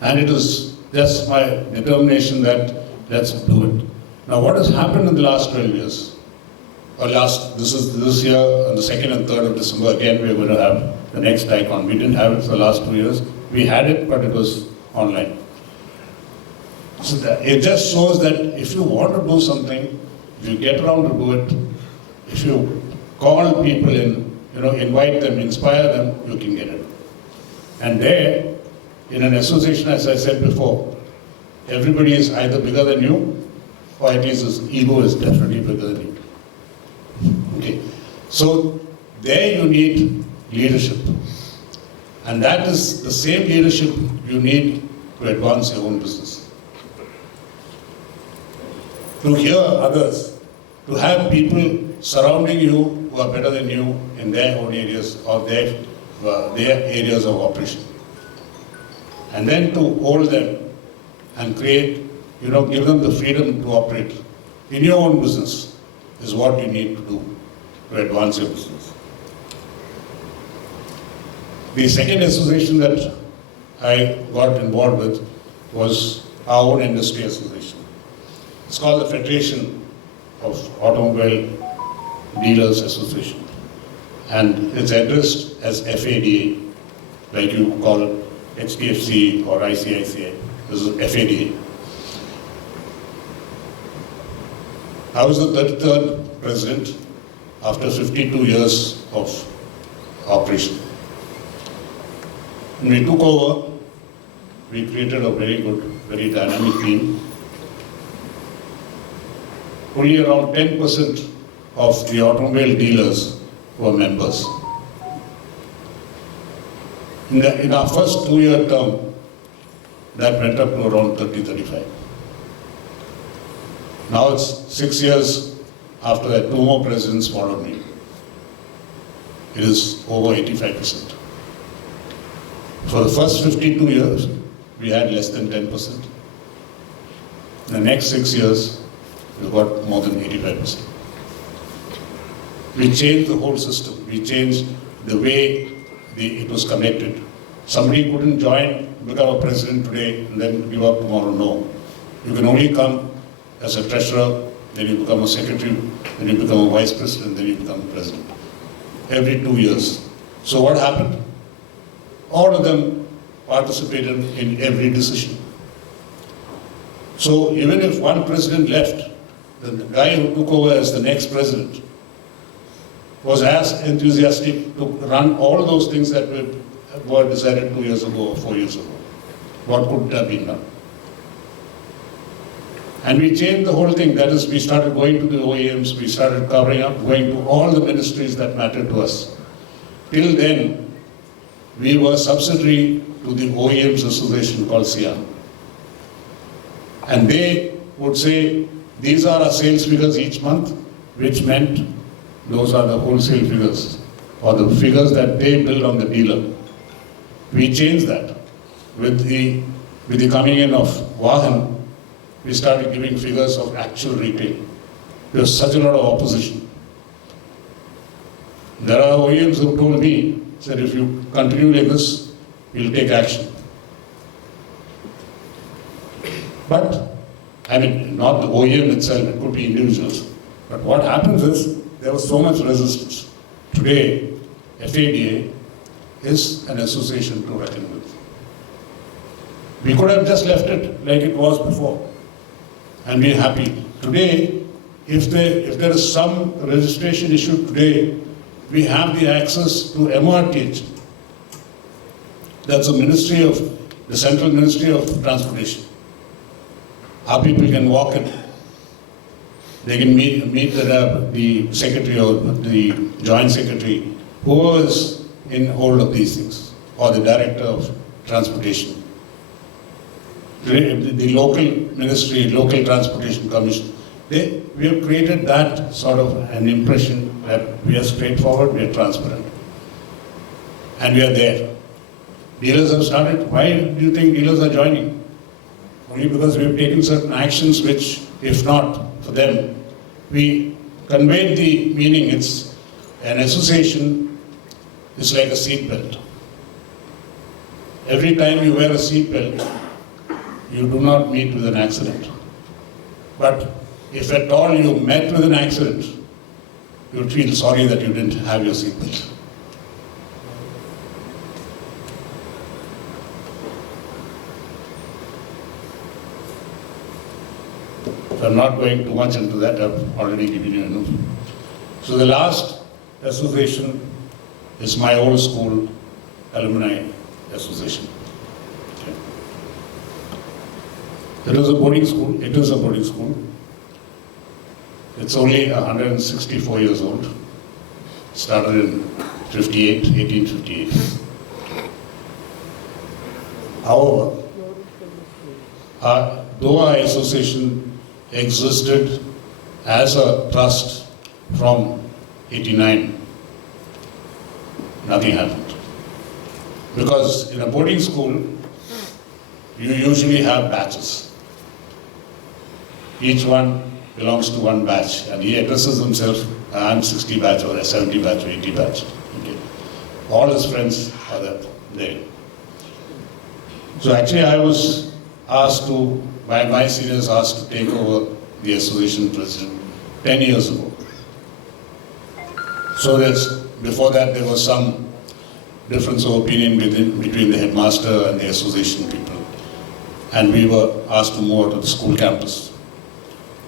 And it was just my determination that let's do it. Now what has happened in the last 12 years? This year, on the 2nd and 3rd of December, again we're going to have the next ThaiCon. We didn't have it for the last 2 years. We had it, but it was online. So it just shows that if you want to do something, if you get around to do it, if you call people in, invite them, inspire them, you can get it. And there, in an association, as I said before, everybody is either bigger than you, or at least his ego is definitely bigger than you. Okay. So there you need leadership. And that is the same leadership you need to advance your own business. To hear others, to have people surrounding you who are better than you in their own areas or their areas of operation. And then to hold them and create, give them the freedom to operate in your own business. is what you need to do to advance your business. The second association that I got involved with was our own industry association. It's called the Federation of Automobile Dealers Association, and it's addressed as FADA, like you call HDFC or ICICI. This is FADA. I was the 33rd president after 52 years of operation. When we took over, we created a very good, very dynamic team. Only around 10% of the automobile dealers were members. In our first 2-year term, that went up to around 30-35. Now it's 6 years after that, 2 more presidents followed me. It is over 85%. For the first 52 years, we had less than 10%. In the next 6 years, we've got more than 85%. We changed the whole system. We changed the way it was connected. Somebody couldn't become a president today and then give up tomorrow. No. You can only come as a treasurer, then you become a secretary, then you become a vice president, then you become a president. Every 2 years. So what happened? All of them participated in every decision. So even if one president left, the guy who took over as the next president was as enthusiastic to run all those things that were decided 2 years ago or 4 years ago. What could have been done? And we changed the whole thing. That is, we started going to the OEMs, we started covering up, going to all the ministries that mattered to us. Till then, we were subsidiary to the OEMs association called SIAM. And they would say, these are our sales figures each month, which meant those are the wholesale figures, or the figures that they build on the dealer. We changed that. With the coming in of Vahan, we started giving figures of actual retail. There was such a lot of opposition. There are OEMs who told me, said, if you continue like this, we'll take action. But, I mean, not the OEM itself, it could be individuals. But what happens is, there was so much resistance. Today, FADA is an association to reckon with. We could have just left it like it was before and be happy. Today, if there is some registration issue today, we have the access to MRTH. That's the Central Ministry of Transportation. Our people can walk in. They can meet the secretary or the joint secretary, who is in hold of these things, or the director of transportation. The local ministry, local transportation commission, we have created that sort of an impression that we are straightforward, we are transparent. And we are there. Dealers have started. Why do you think dealers are joining? Only because we have taken certain actions which, if not for them, we conveyed the meaning. It's an association is like a seat belt. Every time you wear a seat belt, you do not meet with an accident. But if at all you met with an accident, you would feel sorry that you didn't have your seat belt. So I'm not going too much into that, I've already given you enough. So the last association is my old school alumni association. It was a boarding school. It is a boarding school. It's only 164 years old. Started in 1858. However, though our association existed as a trust from 89, nothing happened. Because in a boarding school, you usually have batches. Each one belongs to one batch, and he addresses himself, I'm 60 batch or 70 batch or 80 batch. Okay. All his friends are there. So actually I was asked to, by my seniors asked to take over the association president 10 years ago. So before that there was some difference of opinion between the headmaster and the association people. And we were asked to move out of the school campus.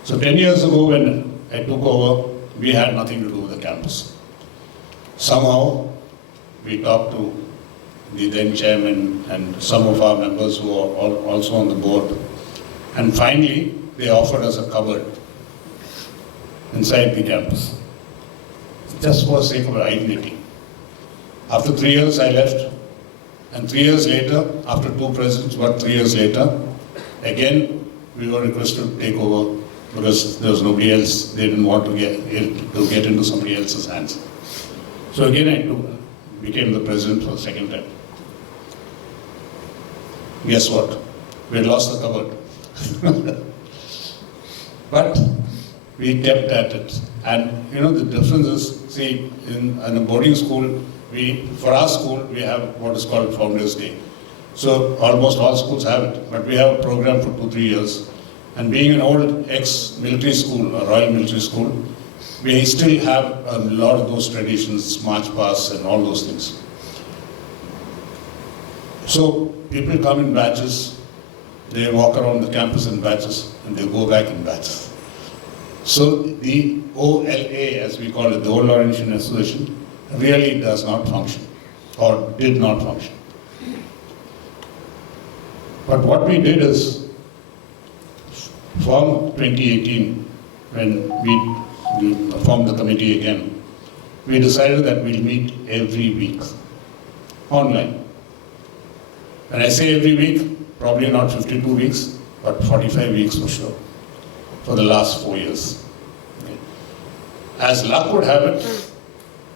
So 10 years ago when I took over, we had nothing to do with the campus. Somehow we talked to the then chairman and some of our members who are also on the board. And finally, they offered us a cupboard inside the campus, just for the sake of identity. After 3 years, I left. And 3 years later, after two presidents, but 3 years later, again, we were requested to take over because there was nobody else. They didn't want to get into somebody else's hands. So again, I became the president for the second time. Guess what? We had lost the cupboard. But we kept at it. And you know, the difference is, see, in a boarding school, for our school, we have what is called Founders Day. So almost all schools have it, but we have a program for 2-3 years. And being an old ex-military school, a Royal Military School, we still have a lot of those traditions, march pasts and all those things. So people come in batches, they walk around the campus in batches, and they go back in batches. So the OLA, as we call it, the Old Laurentian Association, really does not function, or did not function. But what we did is, from 2018, when we formed the committee again, we decided that we'll meet every week, online. When I say every week, probably not 52 weeks, but 45 weeks for sure, for the last 4 years. Okay. As luck would have it,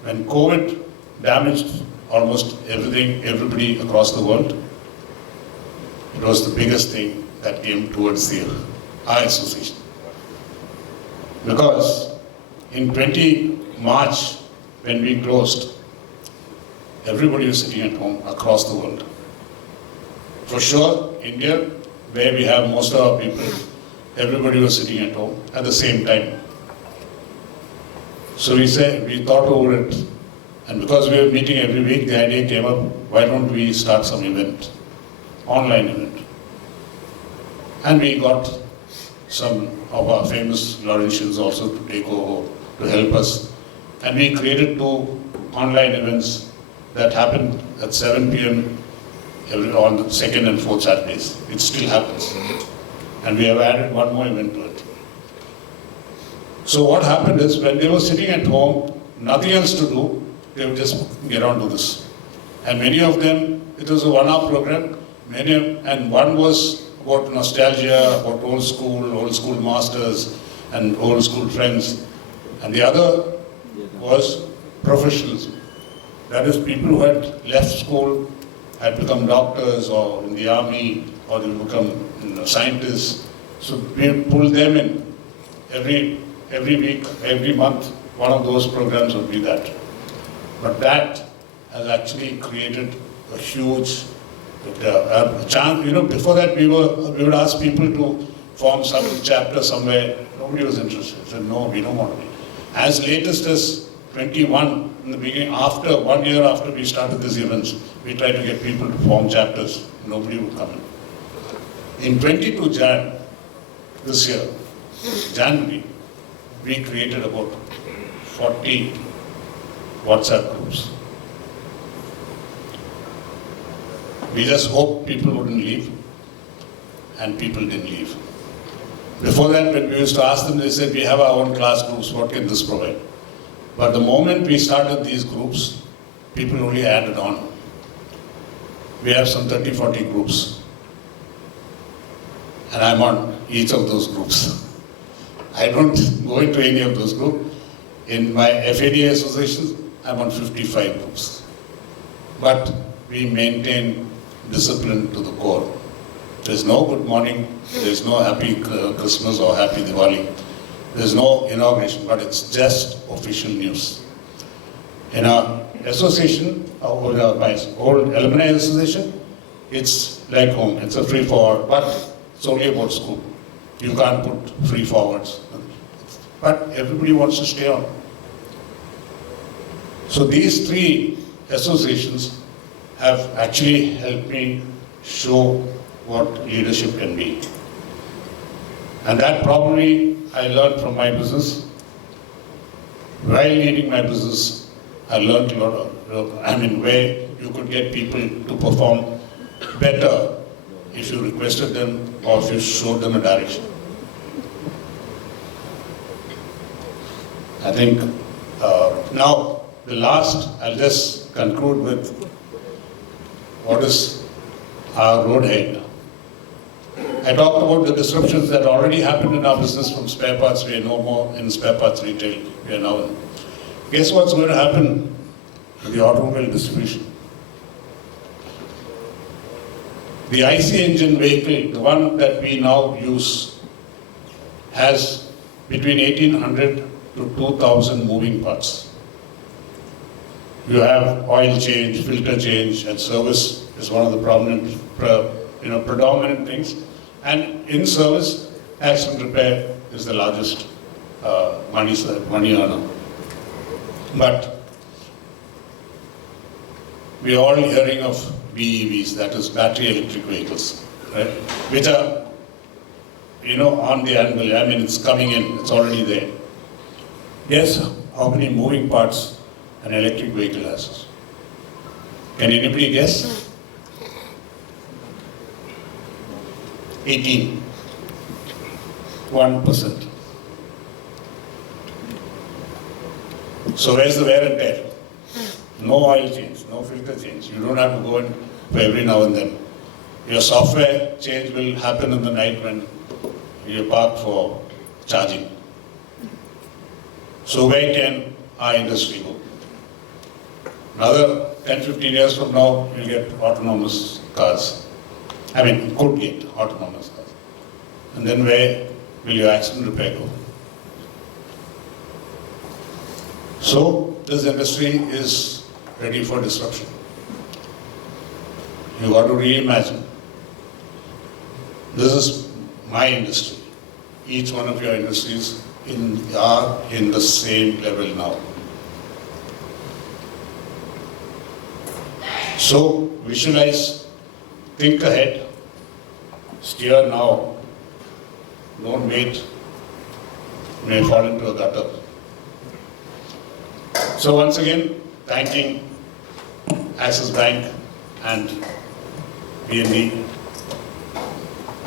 when COVID damaged almost everybody across the world, it was the biggest thing that came towards our association. Because in 20 March, when we closed, everybody was sitting at home across the world. For sure, India, where we have most of our people, everybody was sitting at home at the same time. So we thought over it, and because we were meeting every week, the idea came up, why don't we start some event, online event. And we got some of our famous Laurentians also to take over, to help us. And we created 2 online events that happened at 7 p.m. On the 2nd and 4th Saturdays. It still happens. And we have added 1 more event to it. So what happened is, when they were sitting at home, nothing else to do, they would just get on to this. And many of them, it was a 1-hour program, and one was about nostalgia, about old school masters and old school friends. And the other was professionalism. That is, people who had left school, had become doctors or in the army, or they become scientists. So we pulled them in. Every week, every month, one of those programs would be that. But that has actually created a huge chance. You know, before that we would ask people to form some chapter somewhere. Nobody was interested. Said, no, we don't want to be. As latest as 21, in the beginning, 1 year after we started these events, we tried to get people to form chapters. Nobody would come in. In 22 Jan, this year, January, we created about 40 WhatsApp groups. We just hoped people wouldn't leave, and people didn't leave. Before that, when we used to ask them, they said, we have our own class groups, what can this provide? But the moment we started these groups, people only added on. We have some 30-40 groups. And I'm on each of those groups. I don't go into any of those groups. In my FADA associations, I'm on 55 groups. But we maintain discipline to the core. There's no good morning, there's no happy Christmas or happy Diwali. There's no inauguration, but it's just official news. In our association, my old alumni association, it's like home. It's a free forward, but it's only about school. You can't put free forwards. But everybody wants to stay on. So these three associations have actually helped me show what leadership can be. And that probably I learned from my business. While leading my business, I learned a lot of, where you could get people to perform better if you requested them or if you showed them a direction. I think now the last, I'll just conclude with what is our road ahead. I talked about the disruptions that already happened in our business from spare parts. We are no more in spare parts retail. We are now in. Guess what's going to happen in the automobile distribution? The IC engine vehicle, the one that we now use, has between 1,800 to 2,000 moving parts. You have oil change, filter change, and service is one of the predominant things. And in service, accident repair is the largest money earner. But we are all hearing of BEVs, that is battery electric vehicles, right? Which are, on the anvil. It's coming in, it's already there. Guess how many moving parts an electric vehicle has? Can anybody guess? 18. 1%. So where's the wear and tear? No oil change, no filter change. You don't have to go in for every now and then. Your software change will happen in the night when you park for charging. So where can our industry go? Another 10-15 years from now, you'll get autonomous cars. Could get autonomous cars. And then where will your accident repair go? So this industry is ready for disruption. You got to reimagine. This is my industry. Each one of your industries are in the same level now. So visualize, think ahead, steer now, don't wait, you may fall into a gutter. So once again, thanking Axis Bank and DNB.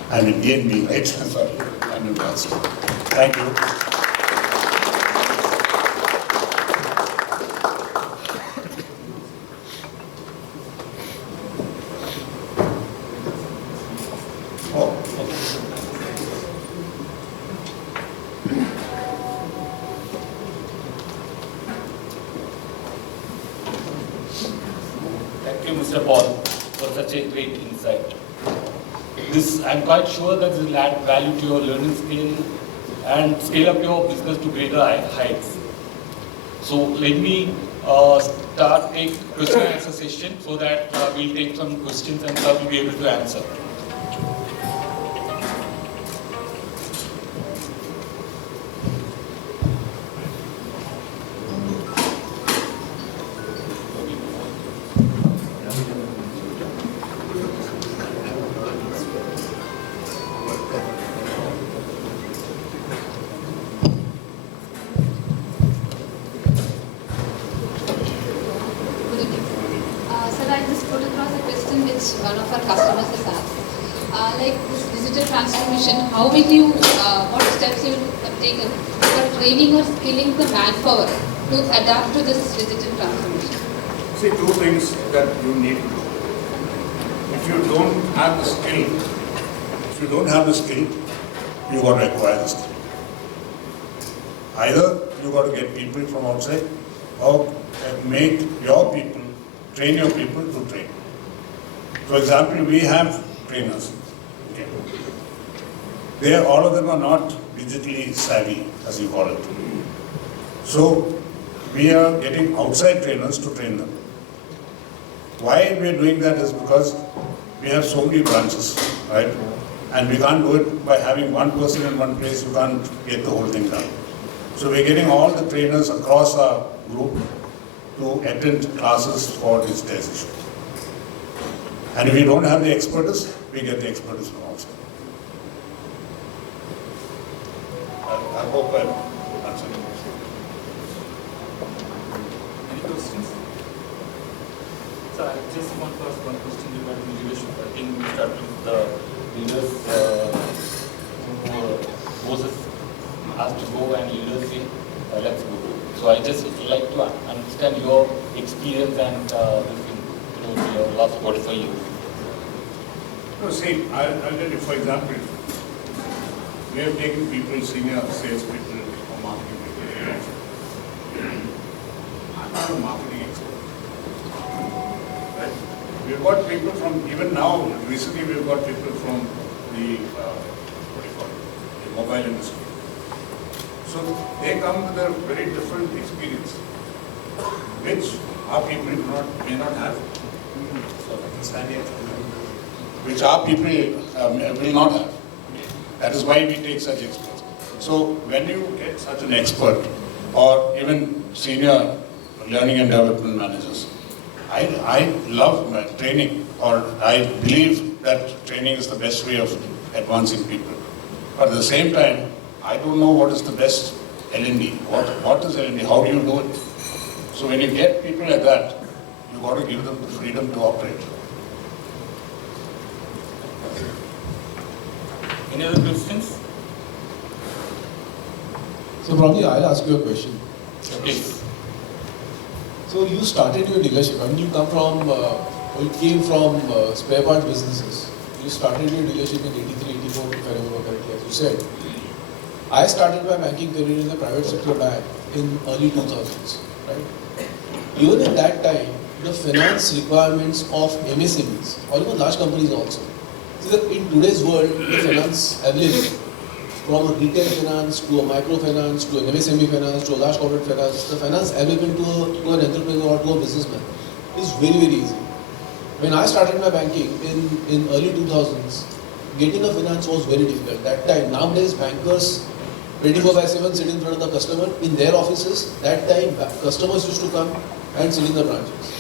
DNB, right? Sorry, I'm embarrassed. Thank you. Thank you, Mr. Paul, for such a great insight. I'm quite sure that this will add value to your learning scale and scale up your business to greater heights. So let me start a question and answer session so that we'll take some questions and sir will be able to answer. One of our customers has asked. Like this digital transformation, how will you, what steps you have taken for training or skilling the manpower to adapt to this digital transformation? See, two things that you need to do. If you don't have the skill, you got to acquire the skill. Either you got to get people from outside or make your people, train your people to train. For example, we have trainers. Okay. All of them are not the digitally savvy, as you call it. So we are getting outside trainers to train them. Why we are doing that is because we have so many branches, right? And we can't do it by having one person in one place. You can't get the whole thing done. So we're getting all the trainers across our group to attend classes for digitization. And if we don't have the expertise, we get the expertise from outside. I hope I've answered your question. Any questions? So I just want to ask one question regarding leadership. I think we start with the leaders who Moses asked to go and leaders say, let's go. So I just would like to understand your experience and your last 45 years. No, see, I'll tell you, for example, we have taken people, senior sales people or marketing people. I'm not a marketing expert. Right? We've got people from, even now, recently we've got people from the, what do you call it, the mobile industry. So they come with a very different experience, which our people may not have. So understand it. Which our people will not have. That is why we take such experts. So when you get such an expert, or even senior learning and development managers, I love my training, or I believe that training is the best way of advancing people. But at the same time, I don't know what is the best L&D. What is L&D? How do you do it? So when you get people like that, you've got to give them the freedom to operate. Any other questions? So probably I'll ask you a question. Please. So you started your dealership. I mean, you came from spare part businesses. You started your dealership in 83, 84, if I remember correctly, as you said. I started my banking career in the private sector bank in early 2000s, right? Even at that time, the finance requirements of MSMEs, or even large companies also. See that in today's world, the finance available, from a retail finance to a microfinance to an MSME finance to a large corporate finance, the finance available to an entrepreneur or to a businessman is very, very easy. When I started my banking in early 2000s, getting a finance was very difficult. That time, nowadays bankers 24/7 sit in front of the customer in their offices. That time, customers used to come and sit in the branches.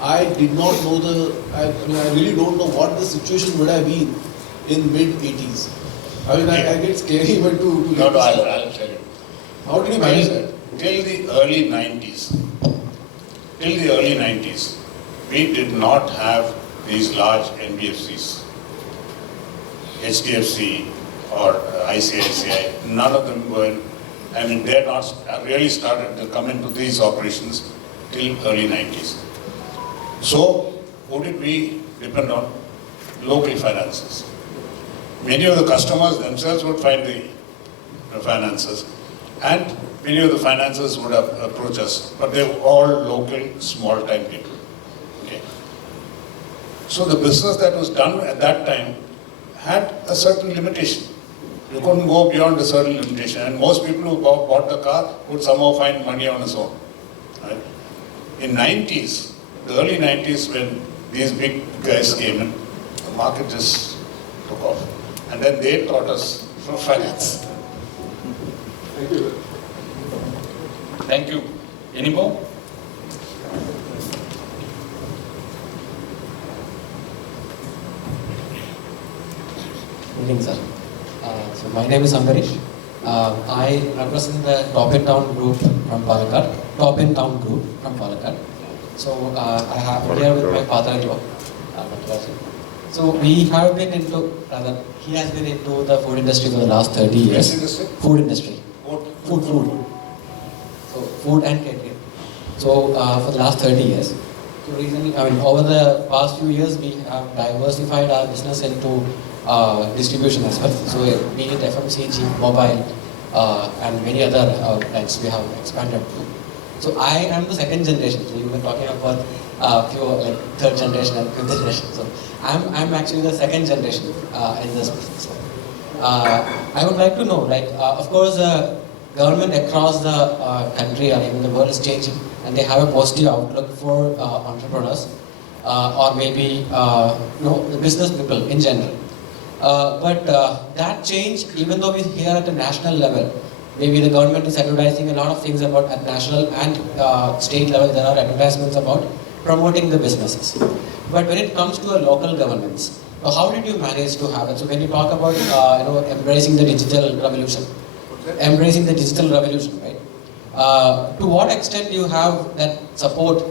I did not know I really don't know what the situation would have been in mid-80s. I mean, I get scary even to No, I'll tell you. How did you manage that? Till the early 90s, we did not have these large NBFCs, HDFC or ICICI. None of them were, I mean, they're not really started to come into these operations till early 90s. So, who did we depend on? Local finances. Many of the customers themselves would find the finances, and many of the financiers would approach us, but they were all local, small-time people. Okay. So the business that was done at that time had a certain limitation. You couldn't go beyond a certain limitation, and most people who bought the car would somehow find money on his own. Right? In 90s, the early 90s, when these big guys came in, the market just took off. And then they taught us from finance. Thank you. Thank you. Any more? Good evening, sir. So my name is Ambarish. I represent the Top in Town group from Palakkad. Top in Town group from Palakkad. So I have here with my father-in-law. So we have been into, rather, he has been into the food industry for the last 30 years. Which industry? Food industry. Food. So food and catering. So for the last 30 years. So recently, I mean, over the past few years, we have diversified our business into distribution as well. So be it FMCG, mobile, and many other outlets we have expanded to. So I am the second generation. So you were talking about few like third generation and fifth generation. So I'm actually the second generation in this business. I would like to know, like, of course, government across the country or even the world is changing, and they have a positive outlook for entrepreneurs, or maybe the business people in general. But that change, even though we here at the national level, maybe the government is advertising a lot of things about at national and state level, there are advertisements about promoting the businesses. But when it comes to a local governance, how did you manage to have it? So when you talk about embracing the digital revolution, embracing the digital revolution, right? To what extent do you have that support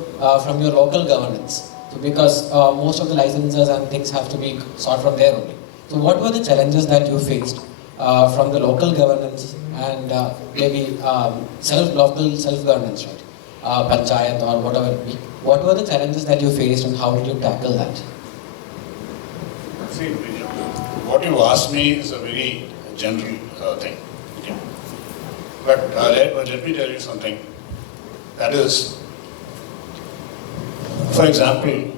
from your local governance? So because most of the licenses and things have to be sought from there only. So what were the challenges that you faced from the local governance and maybe local self-governance, right? Panchayat or whatever it be. What were the challenges that you faced and how did you tackle that? See, what you asked me is a very general thing. Okay. But let me tell you something. That is, for example,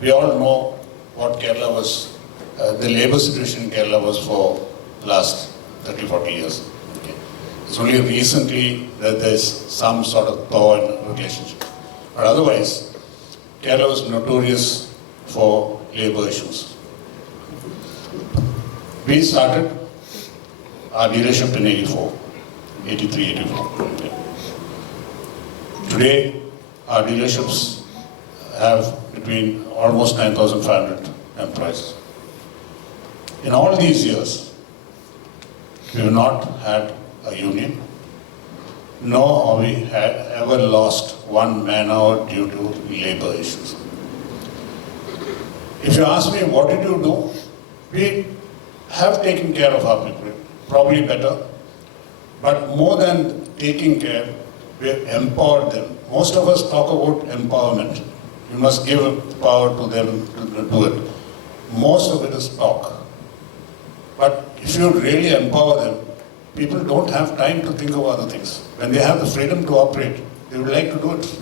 we all know what Kerala was, the labour situation in Kerala was for last 30, 40 years. Okay. It's only recently that there's some sort of thaw in the relationship. But otherwise, Kerala was notorious for labour issues. We started our dealership in 84, 83, 84. Okay. Today, our dealerships have between almost 9,500 employees. In all these years, we have not had a union, nor have we ever lost one man hour due to labour issues. If you ask me, what did you do? We have taken care of our people, probably better, but more than taking care, we have empowered them. Most of us talk about empowerment. You must give power to them to do it. Most of it is talk. But if you really empower them, people don't have time to think of other things. When they have the freedom to operate, they would like to do it.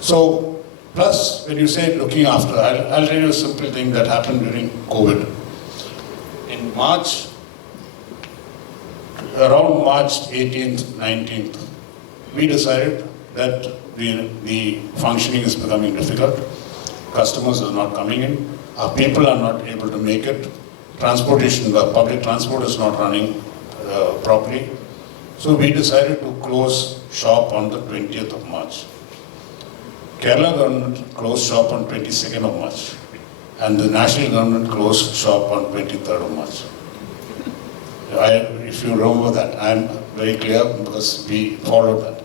So, plus, when you say looking after, I'll tell you a simple thing that happened during COVID. In March, around March 18th, 19th, we decided that the functioning is becoming difficult. Customers are not coming in. Our people are not able to make it. Transportation, the public transport is not running properly. So we decided to close shop on the 20th of March. Kerala government closed shop on 22nd of March. And the national government closed shop on 23rd of March. If you remember that, I am very clear because we followed that.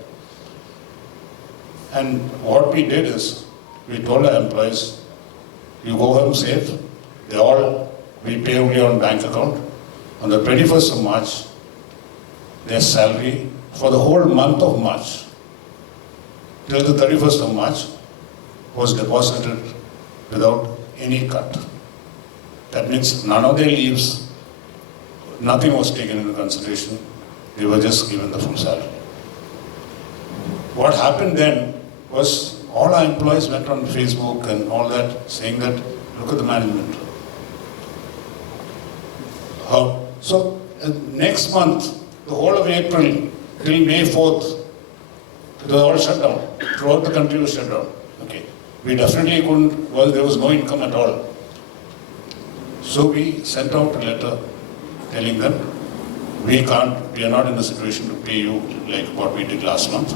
And what we did is, we told our employees, you go home safe. We pay only on bank account. On the 21st of March, their salary for the whole month of March, till the 31st of March, was deposited without any cut. That means none of their leaves, nothing was taken into consideration. They were just given the full salary. What happened then was all our employees went on Facebook and all that saying that, look at the management. So next month, the whole of April till May 4th, it was all shut down. Throughout the country was shut down. Okay. We definitely couldn't, well, there was no income at all. So we sent out a letter telling them, we are not in a situation to pay you like what we did last month.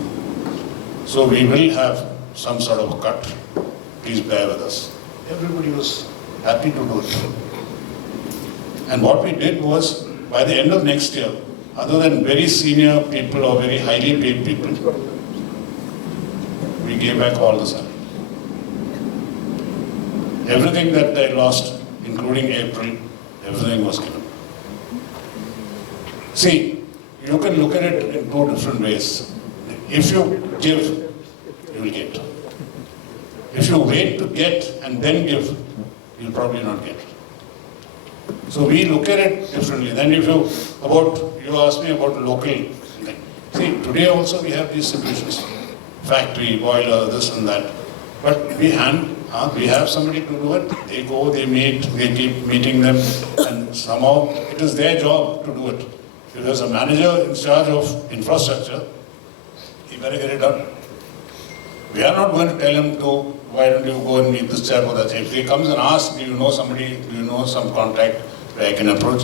So we will have some sort of a cut. Please bear with us. Everybody was happy to do it. And what we did was, by the end of next year, other than very senior people or very highly paid people, we gave back all the salary. Everything that they lost, including April, everything was given. See, you can look at it in two different ways. If you give, you will get. If you wait to get and then give, you'll probably not get. So we look at it differently. Then you asked me about local thing. See, today also we have these situations. Factory, boiler, this and that. But we have somebody to do it. They go, they meet, they keep meeting them, and somehow it is their job to do it. If there's a manager in charge of infrastructure, he better get it done. We are not going to tell him to, why don't you go and meet this chap or that chap. If he comes and asks, do you know somebody, do you know some contact where I can approach?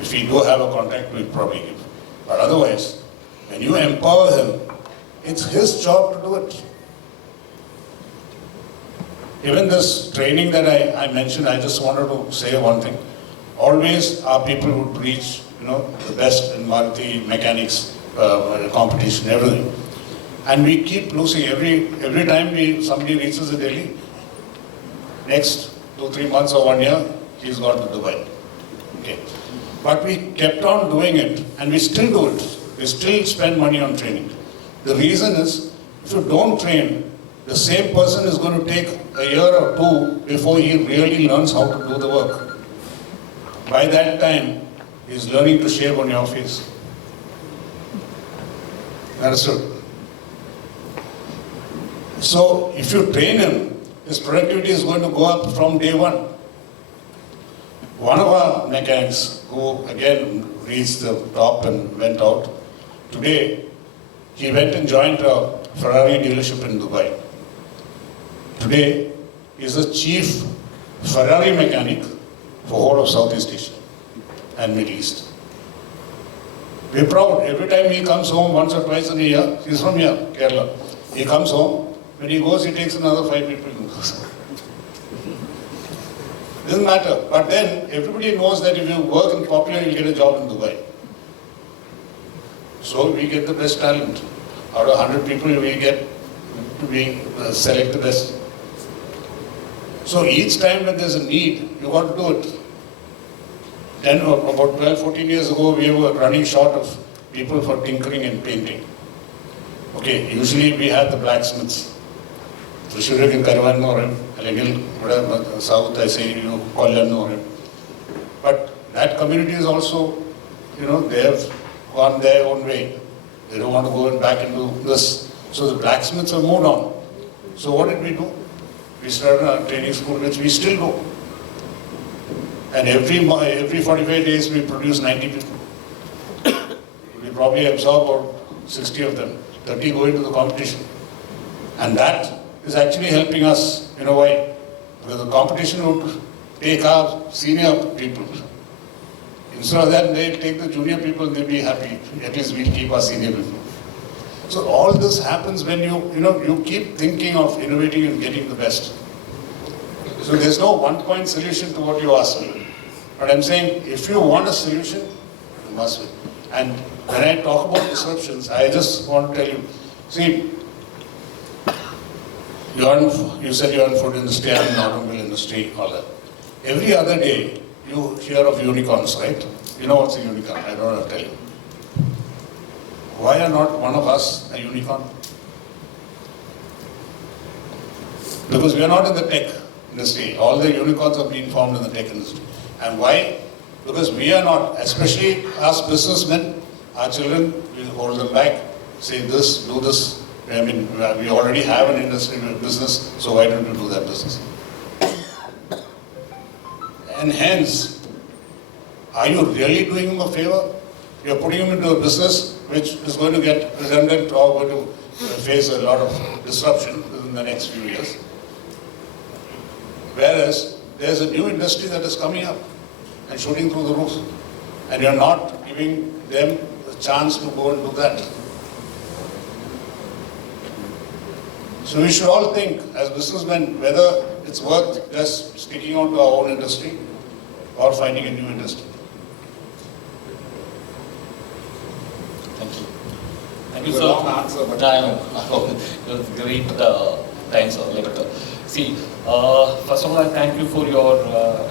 If we do have a contact, we'll probably give. But otherwise, when you empower him, it's his job to do it. Even this training that I mentioned, I just wanted to say one thing. Always our people would reach, the best in Maruti mechanics competition, everything. And we keep losing every time somebody reaches Delhi. Next 2-3 months or 1 year, he's gone to Dubai. Okay. But we kept on doing it, and we still do it. We still spend money on training. The reason is, if you don't train, the same person is going to take a year or two before he really learns how to do the work. By that time, he's learning to shave on your face. Understood? So, if you train him, his productivity is going to go up from day one. One of our mechanics, who again reached the top and went out, today he went and joined a Ferrari dealership in Dubai. Today, he is the chief Ferrari mechanic for whole of Southeast Asia and Middle East. We're proud. Every time he comes home once or twice in a year, he's from here, Kerala. He comes home. When he goes, he takes another 5 people and goes. Doesn't matter. But then everybody knows that if you work in Popular, you'll get a job in Dubai. So we get the best talent. Out of 100 people, we select the best. So each time when there's a need, you got to do it. Then about 12-14 years ago, we were running short of people for tinkering and painting. Okay, usually we had the blacksmiths. Trishuruk Karavan or him, South, I say, Kollan or him. But that community is also, they have gone their own way. They don't want to go back into this. So the blacksmiths have moved on. So what did we do? We started a training school, which we still do. And every 45 days we produce 90 people. We probably absorb about 60 of them. 30 go into the competition. And that is actually helping us. You know why? Because the competition would take our senior people. Instead of that, they'll take the junior people and they'll be happy. At least we'll keep our senior people. So all this happens when you keep thinking of innovating and getting the best. So there's no one-point solution to what you asked me. But I'm saying, if you want a solution, you must win. And when I talk about disruptions, I just want to tell you, see, you said you're in food industry, I'm in automobile industry, all that. Every other day, you hear of unicorns, right? You know what's a unicorn? I don't have to tell you. Why are not one of us a unicorn? Because we are not in the tech industry. All the unicorns are being formed in the tech industry. And why? Because we are not, especially us businessmen, our children, we hold them back, say this, do this. I mean, we already have an industry business, so why don't you do that business? And hence, are you really doing him a favor? You're putting him into a business which is going to get redundant or going to face a lot of disruption in the next few years. Whereas, there's a new industry that is coming up and shooting through the roof. And you're not giving them the chance to go and do that. So we should all think, as businessmen, whether it's worth just sticking on to our own industry or finding a new industry. Thank you. Thank you, It was sir. a long answer, but it was great time, sir. See, first of all, I thank you for your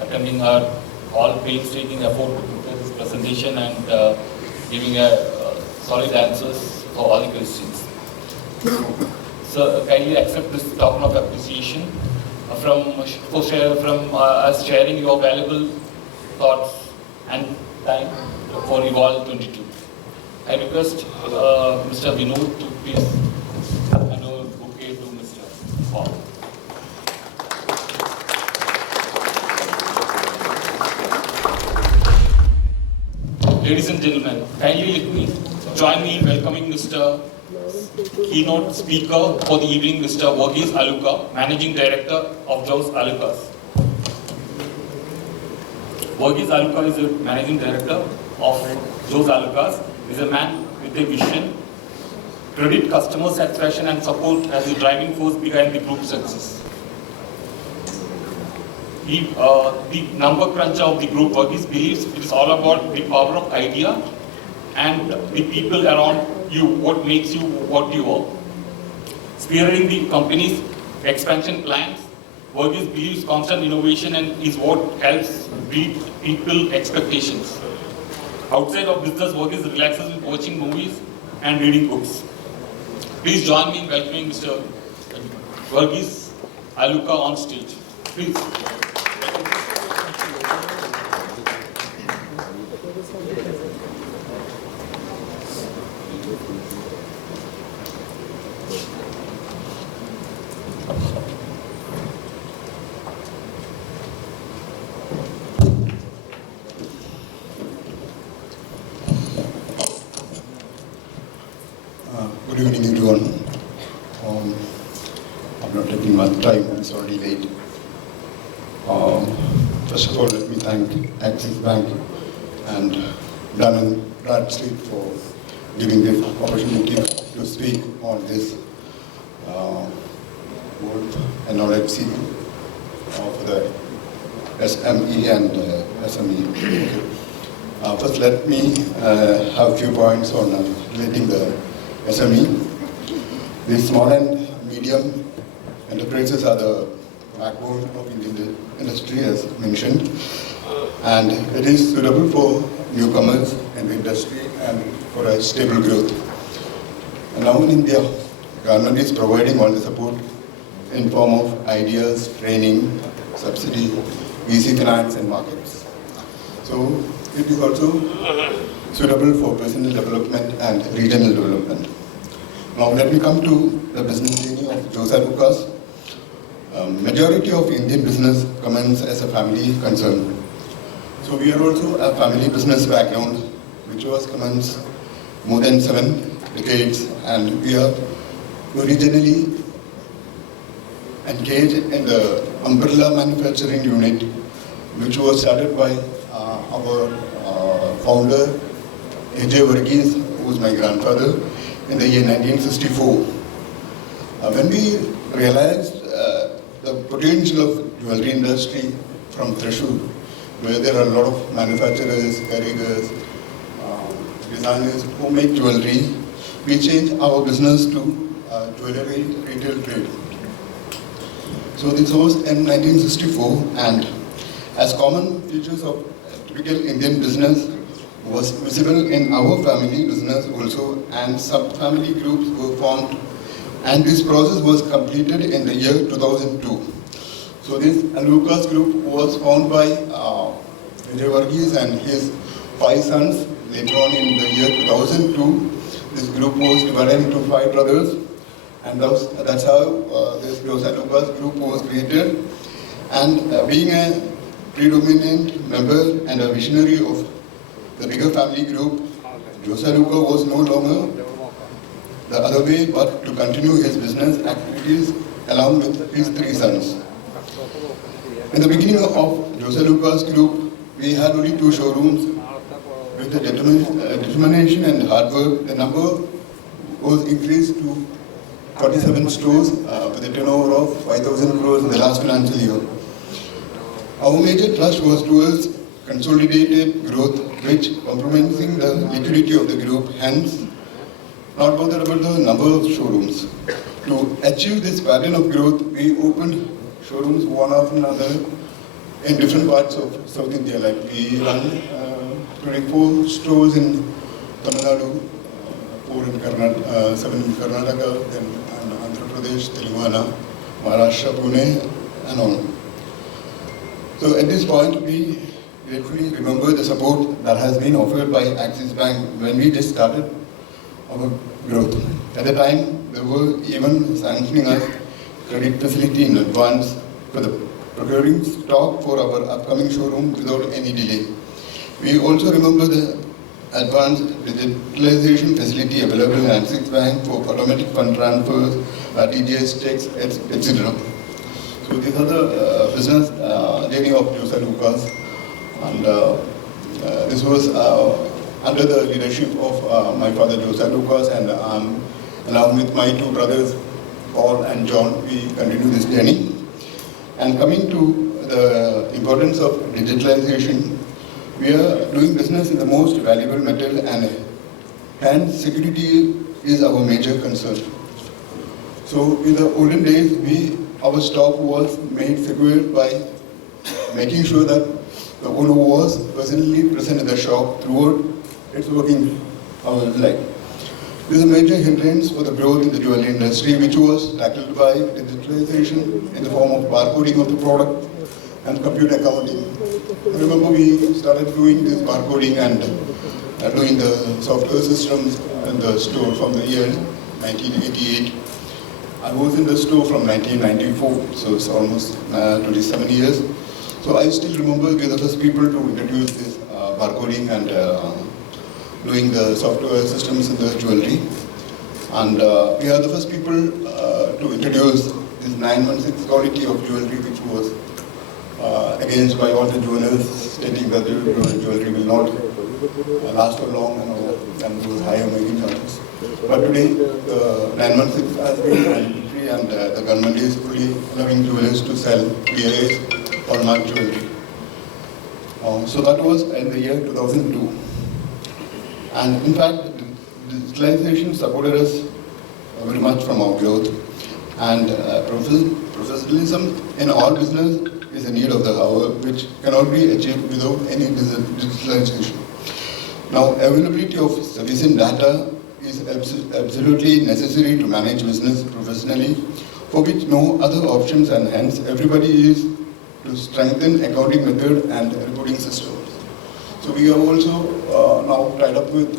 attending our all painstaking effort to prepare this presentation and giving solid answers for all the questions. So kindly accept this token of appreciation from us sharing your valuable thoughts and time for Evolve 22. I request Mr. Vinod to please hand over the bouquet to Mr. Paul. Ladies and gentlemen, kindly let me join me in welcoming Mr. Keynote Speaker for the evening, Mr. Verghese Aluka, Managing Director of Jos Alukas. Verghese Aluka is the Managing Director of Jos Alukas. He is a man with a vision, credit customer satisfaction and support as the driving force behind the group's success. The number cruncher of the group, Verghese believes it is all about the power of idea and the people around you, what makes you what you are. Spearheading the company's expansion plans, Verghese believes constant innovation and is what helps beat people expectations. Outside of business, Verghese relaxes with watching movies and reading books. Please join me in welcoming Mr. Verghese Aluka on stage. Please. Good evening, everyone. I'm not taking much time, it's already late. First of all, let me thank Axis Bank and Dun & Bradstreet for giving this opportunity to speak on this World Knowledge City for the SME and SME. First, let me have a few points on relating the SME. The small and medium enterprises are the backbone of Indian industry, as mentioned, and it is suitable for newcomers in the industry and for a stable growth. And now in India, government is providing all the support in form of ideas, training, subsidy, easy finance and markets. So it is also suitable for personal development and regional development. Now let me come to the business journey of Jos Alukas. Majority of Indian business commences as a family concern. So we are also a family business background, which was commenced more than 7 decades, and we are originally engaged in the umbrella manufacturing unit, which was started by our founder, A.J. Verghese, who was my grandfather, in the year 1964. When we realized the potential of jewelry industry from Thrissur, where there are a lot of manufacturers, carriers, designers who make jewelry, we changed our business to jewelry retail trade. So this was in 1964, and as common features of typical Indian business was visible in our family business also, and sub-family groups were formed, and this process was completed in the year 2002. So this Alukas group was formed by A.J. Verghese and his 5 sons. Later on in the year 2002, this group was divided into 5 brothers, and that's how this Jos Alukas group was created. And being a predominant member and a visionary of the bigger family group, Jos Aluka was no longer the other way but to continue his business activities along with his 3 sons. In the beginning of Jos Alukas group, we had only 2 showrooms. With the determination and hard work, the number was increased to 47 stores with a turnover of 5,000 crores in the last financial year. Our major thrust was towards consolidated growth, which compromising the liquidity of the group, hence not bothered about the number of showrooms. To achieve this pattern of growth, we opened showrooms one after another in different parts of South India. Like we run 24 stores in Tamil Nadu, 4 in Karnataka, 7 in Karnataka, then Andhra Pradesh, Telangana, Maharashtra, Pune, and on. So at this point, we gratefully remember the support that has been offered by Axis Bank when we just started our growth. At the time, they were even sanctioning us credit facility in advance for the procuring stock for our upcoming showroom without any delay. We also remember the advanced digitalization facility available in Axis Bank for automatic fund transfers, TDS checks, etc. So these are the business journey of Jose Lucas, and this was under the leadership of my father Jose Lucas, and along with my two brothers Paul and John, we continue this journey. And coming to the importance of digitalization, we are doing business in the most valuable metal, and security is our major concern. So in the olden days, our stock was made secure by making sure that the owner was personally present in the shop throughout its working life. This is a major hindrance for the growth in the jewelry industry, which was tackled by digitalization in the form of barcoding of the product and computer accounting. I remember we started doing this barcoding and doing the software systems in the store from the year 1988. I was in the store from 1994, so it's almost 27 years. So I still remember we were the first people to introduce this barcoding and doing the software systems in the jewelry. And we are the first people to introduce this 916 quality of jewelry, which was against by all the jewelers, stating that the jewelry will not last for long and those higher making charges. But today, the 916 has been mandatory, and the government is fully allowing jewelers to sell BIS or mark jewelry. So that was in the year 2002. And in fact, digitalization supported us very much from our growth, and professionalism in all business is a need of the hour, which cannot be achieved without any digitalization. Now, availability of sufficient data is absolutely necessary to manage business professionally, for which no other options, and hence everybody is to strengthen accounting method and reporting systems. So we are also now tied up with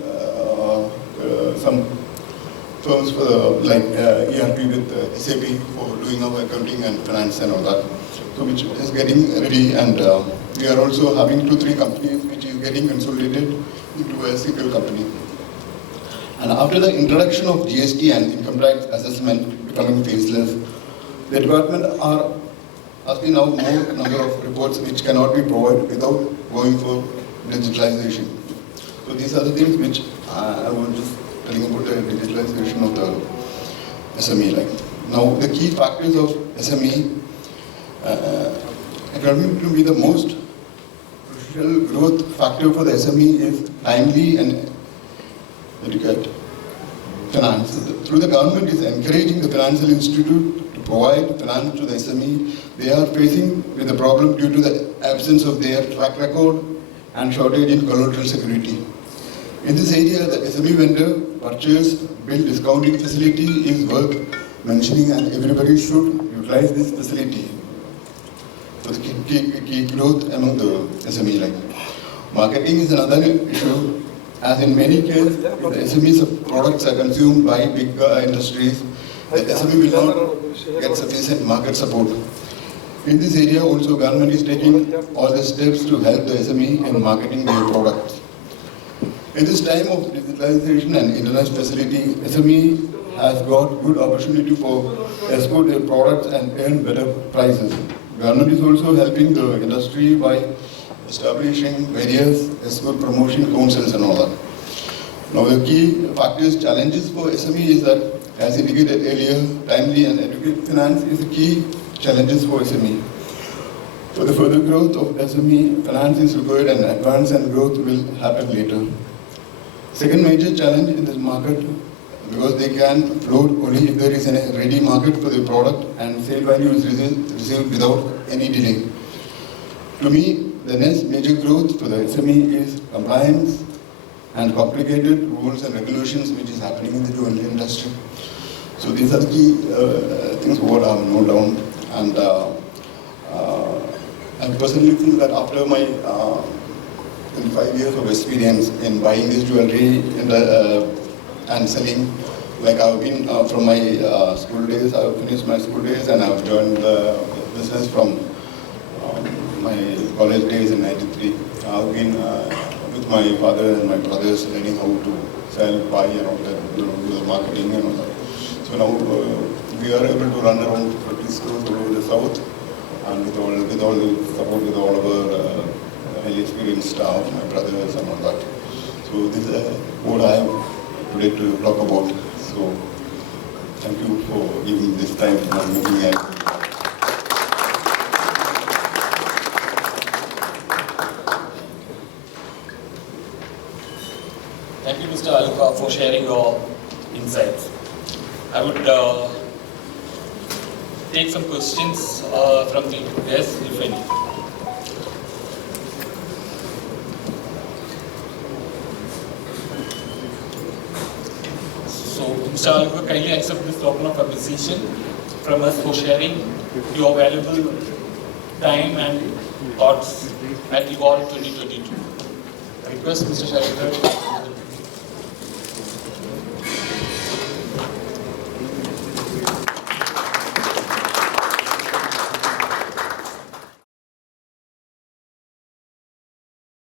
some firms for like ERP with SAP for doing our accounting and finance and all that. So which is getting ready, and we are also having 2-3 companies which is getting consolidated into a single company. And after the introduction of GST and income tax assessment becoming faceless, the department are asking now more number of reports which cannot be provided without going for digitalization. So these are the things which I was just telling about the digitalization of the SME. Now the key factors of SME, according to me, the most crucial growth factor for the SME is timely and adequate finance. Through the government is encouraging the financial institute to provide finance to the SME. They are facing with the problem due to the absence of their track record and shortage in collateral security. In this area, the SME vendor purchase bill discounting facility is worth mentioning, and everybody should utilize this facility for the key growth among the SME. Marketing is another issue, as in many cases, if the SME's products are consumed by big industries, the SME will not get sufficient market support. In this area also, government is taking all the steps to help the SME in marketing their products. In this time of digitalization and internet facility, SME has got good opportunity for export their products and earn better prices. Government is also helping the industry by establishing various export promotion councils and all that. Now the key factors, challenges for SME is that, as indicated earlier, timely and adequate finance is the key challenges for SME. For the further growth of SME, finance is required, and advance and growth will happen later. Second major challenge in this market, because they can float only if there is a ready market for the product and sale value is received without any delay. To me, the next major growth for the SME is compliance and complicated rules and regulations which is happening in the jewelry industry. So these are the key things what I have noted down, and I personally feel that after my 25 years of experience in buying this jewelry and selling, I've been from my school days, I've finished my school days and I've joined the business from my college days in '93. I've been with my father and my brothers learning how to sell, buy, and all that, do the marketing and all that. So now we are able to run around 50 stores all over the south, and with all the support with all of our highly experienced staff, my brothers and all that. So this is what I have today to talk about. So thank you for giving this time to my meeting. Thank you, Mr. Aluka, for sharing your insights. I would take some questions from the guests, if any. So, Mr. Aluka, kindly accept this token of appreciation from us for sharing your valuable time and thoughts at Evolve 2022. I request Mr. Sharidhar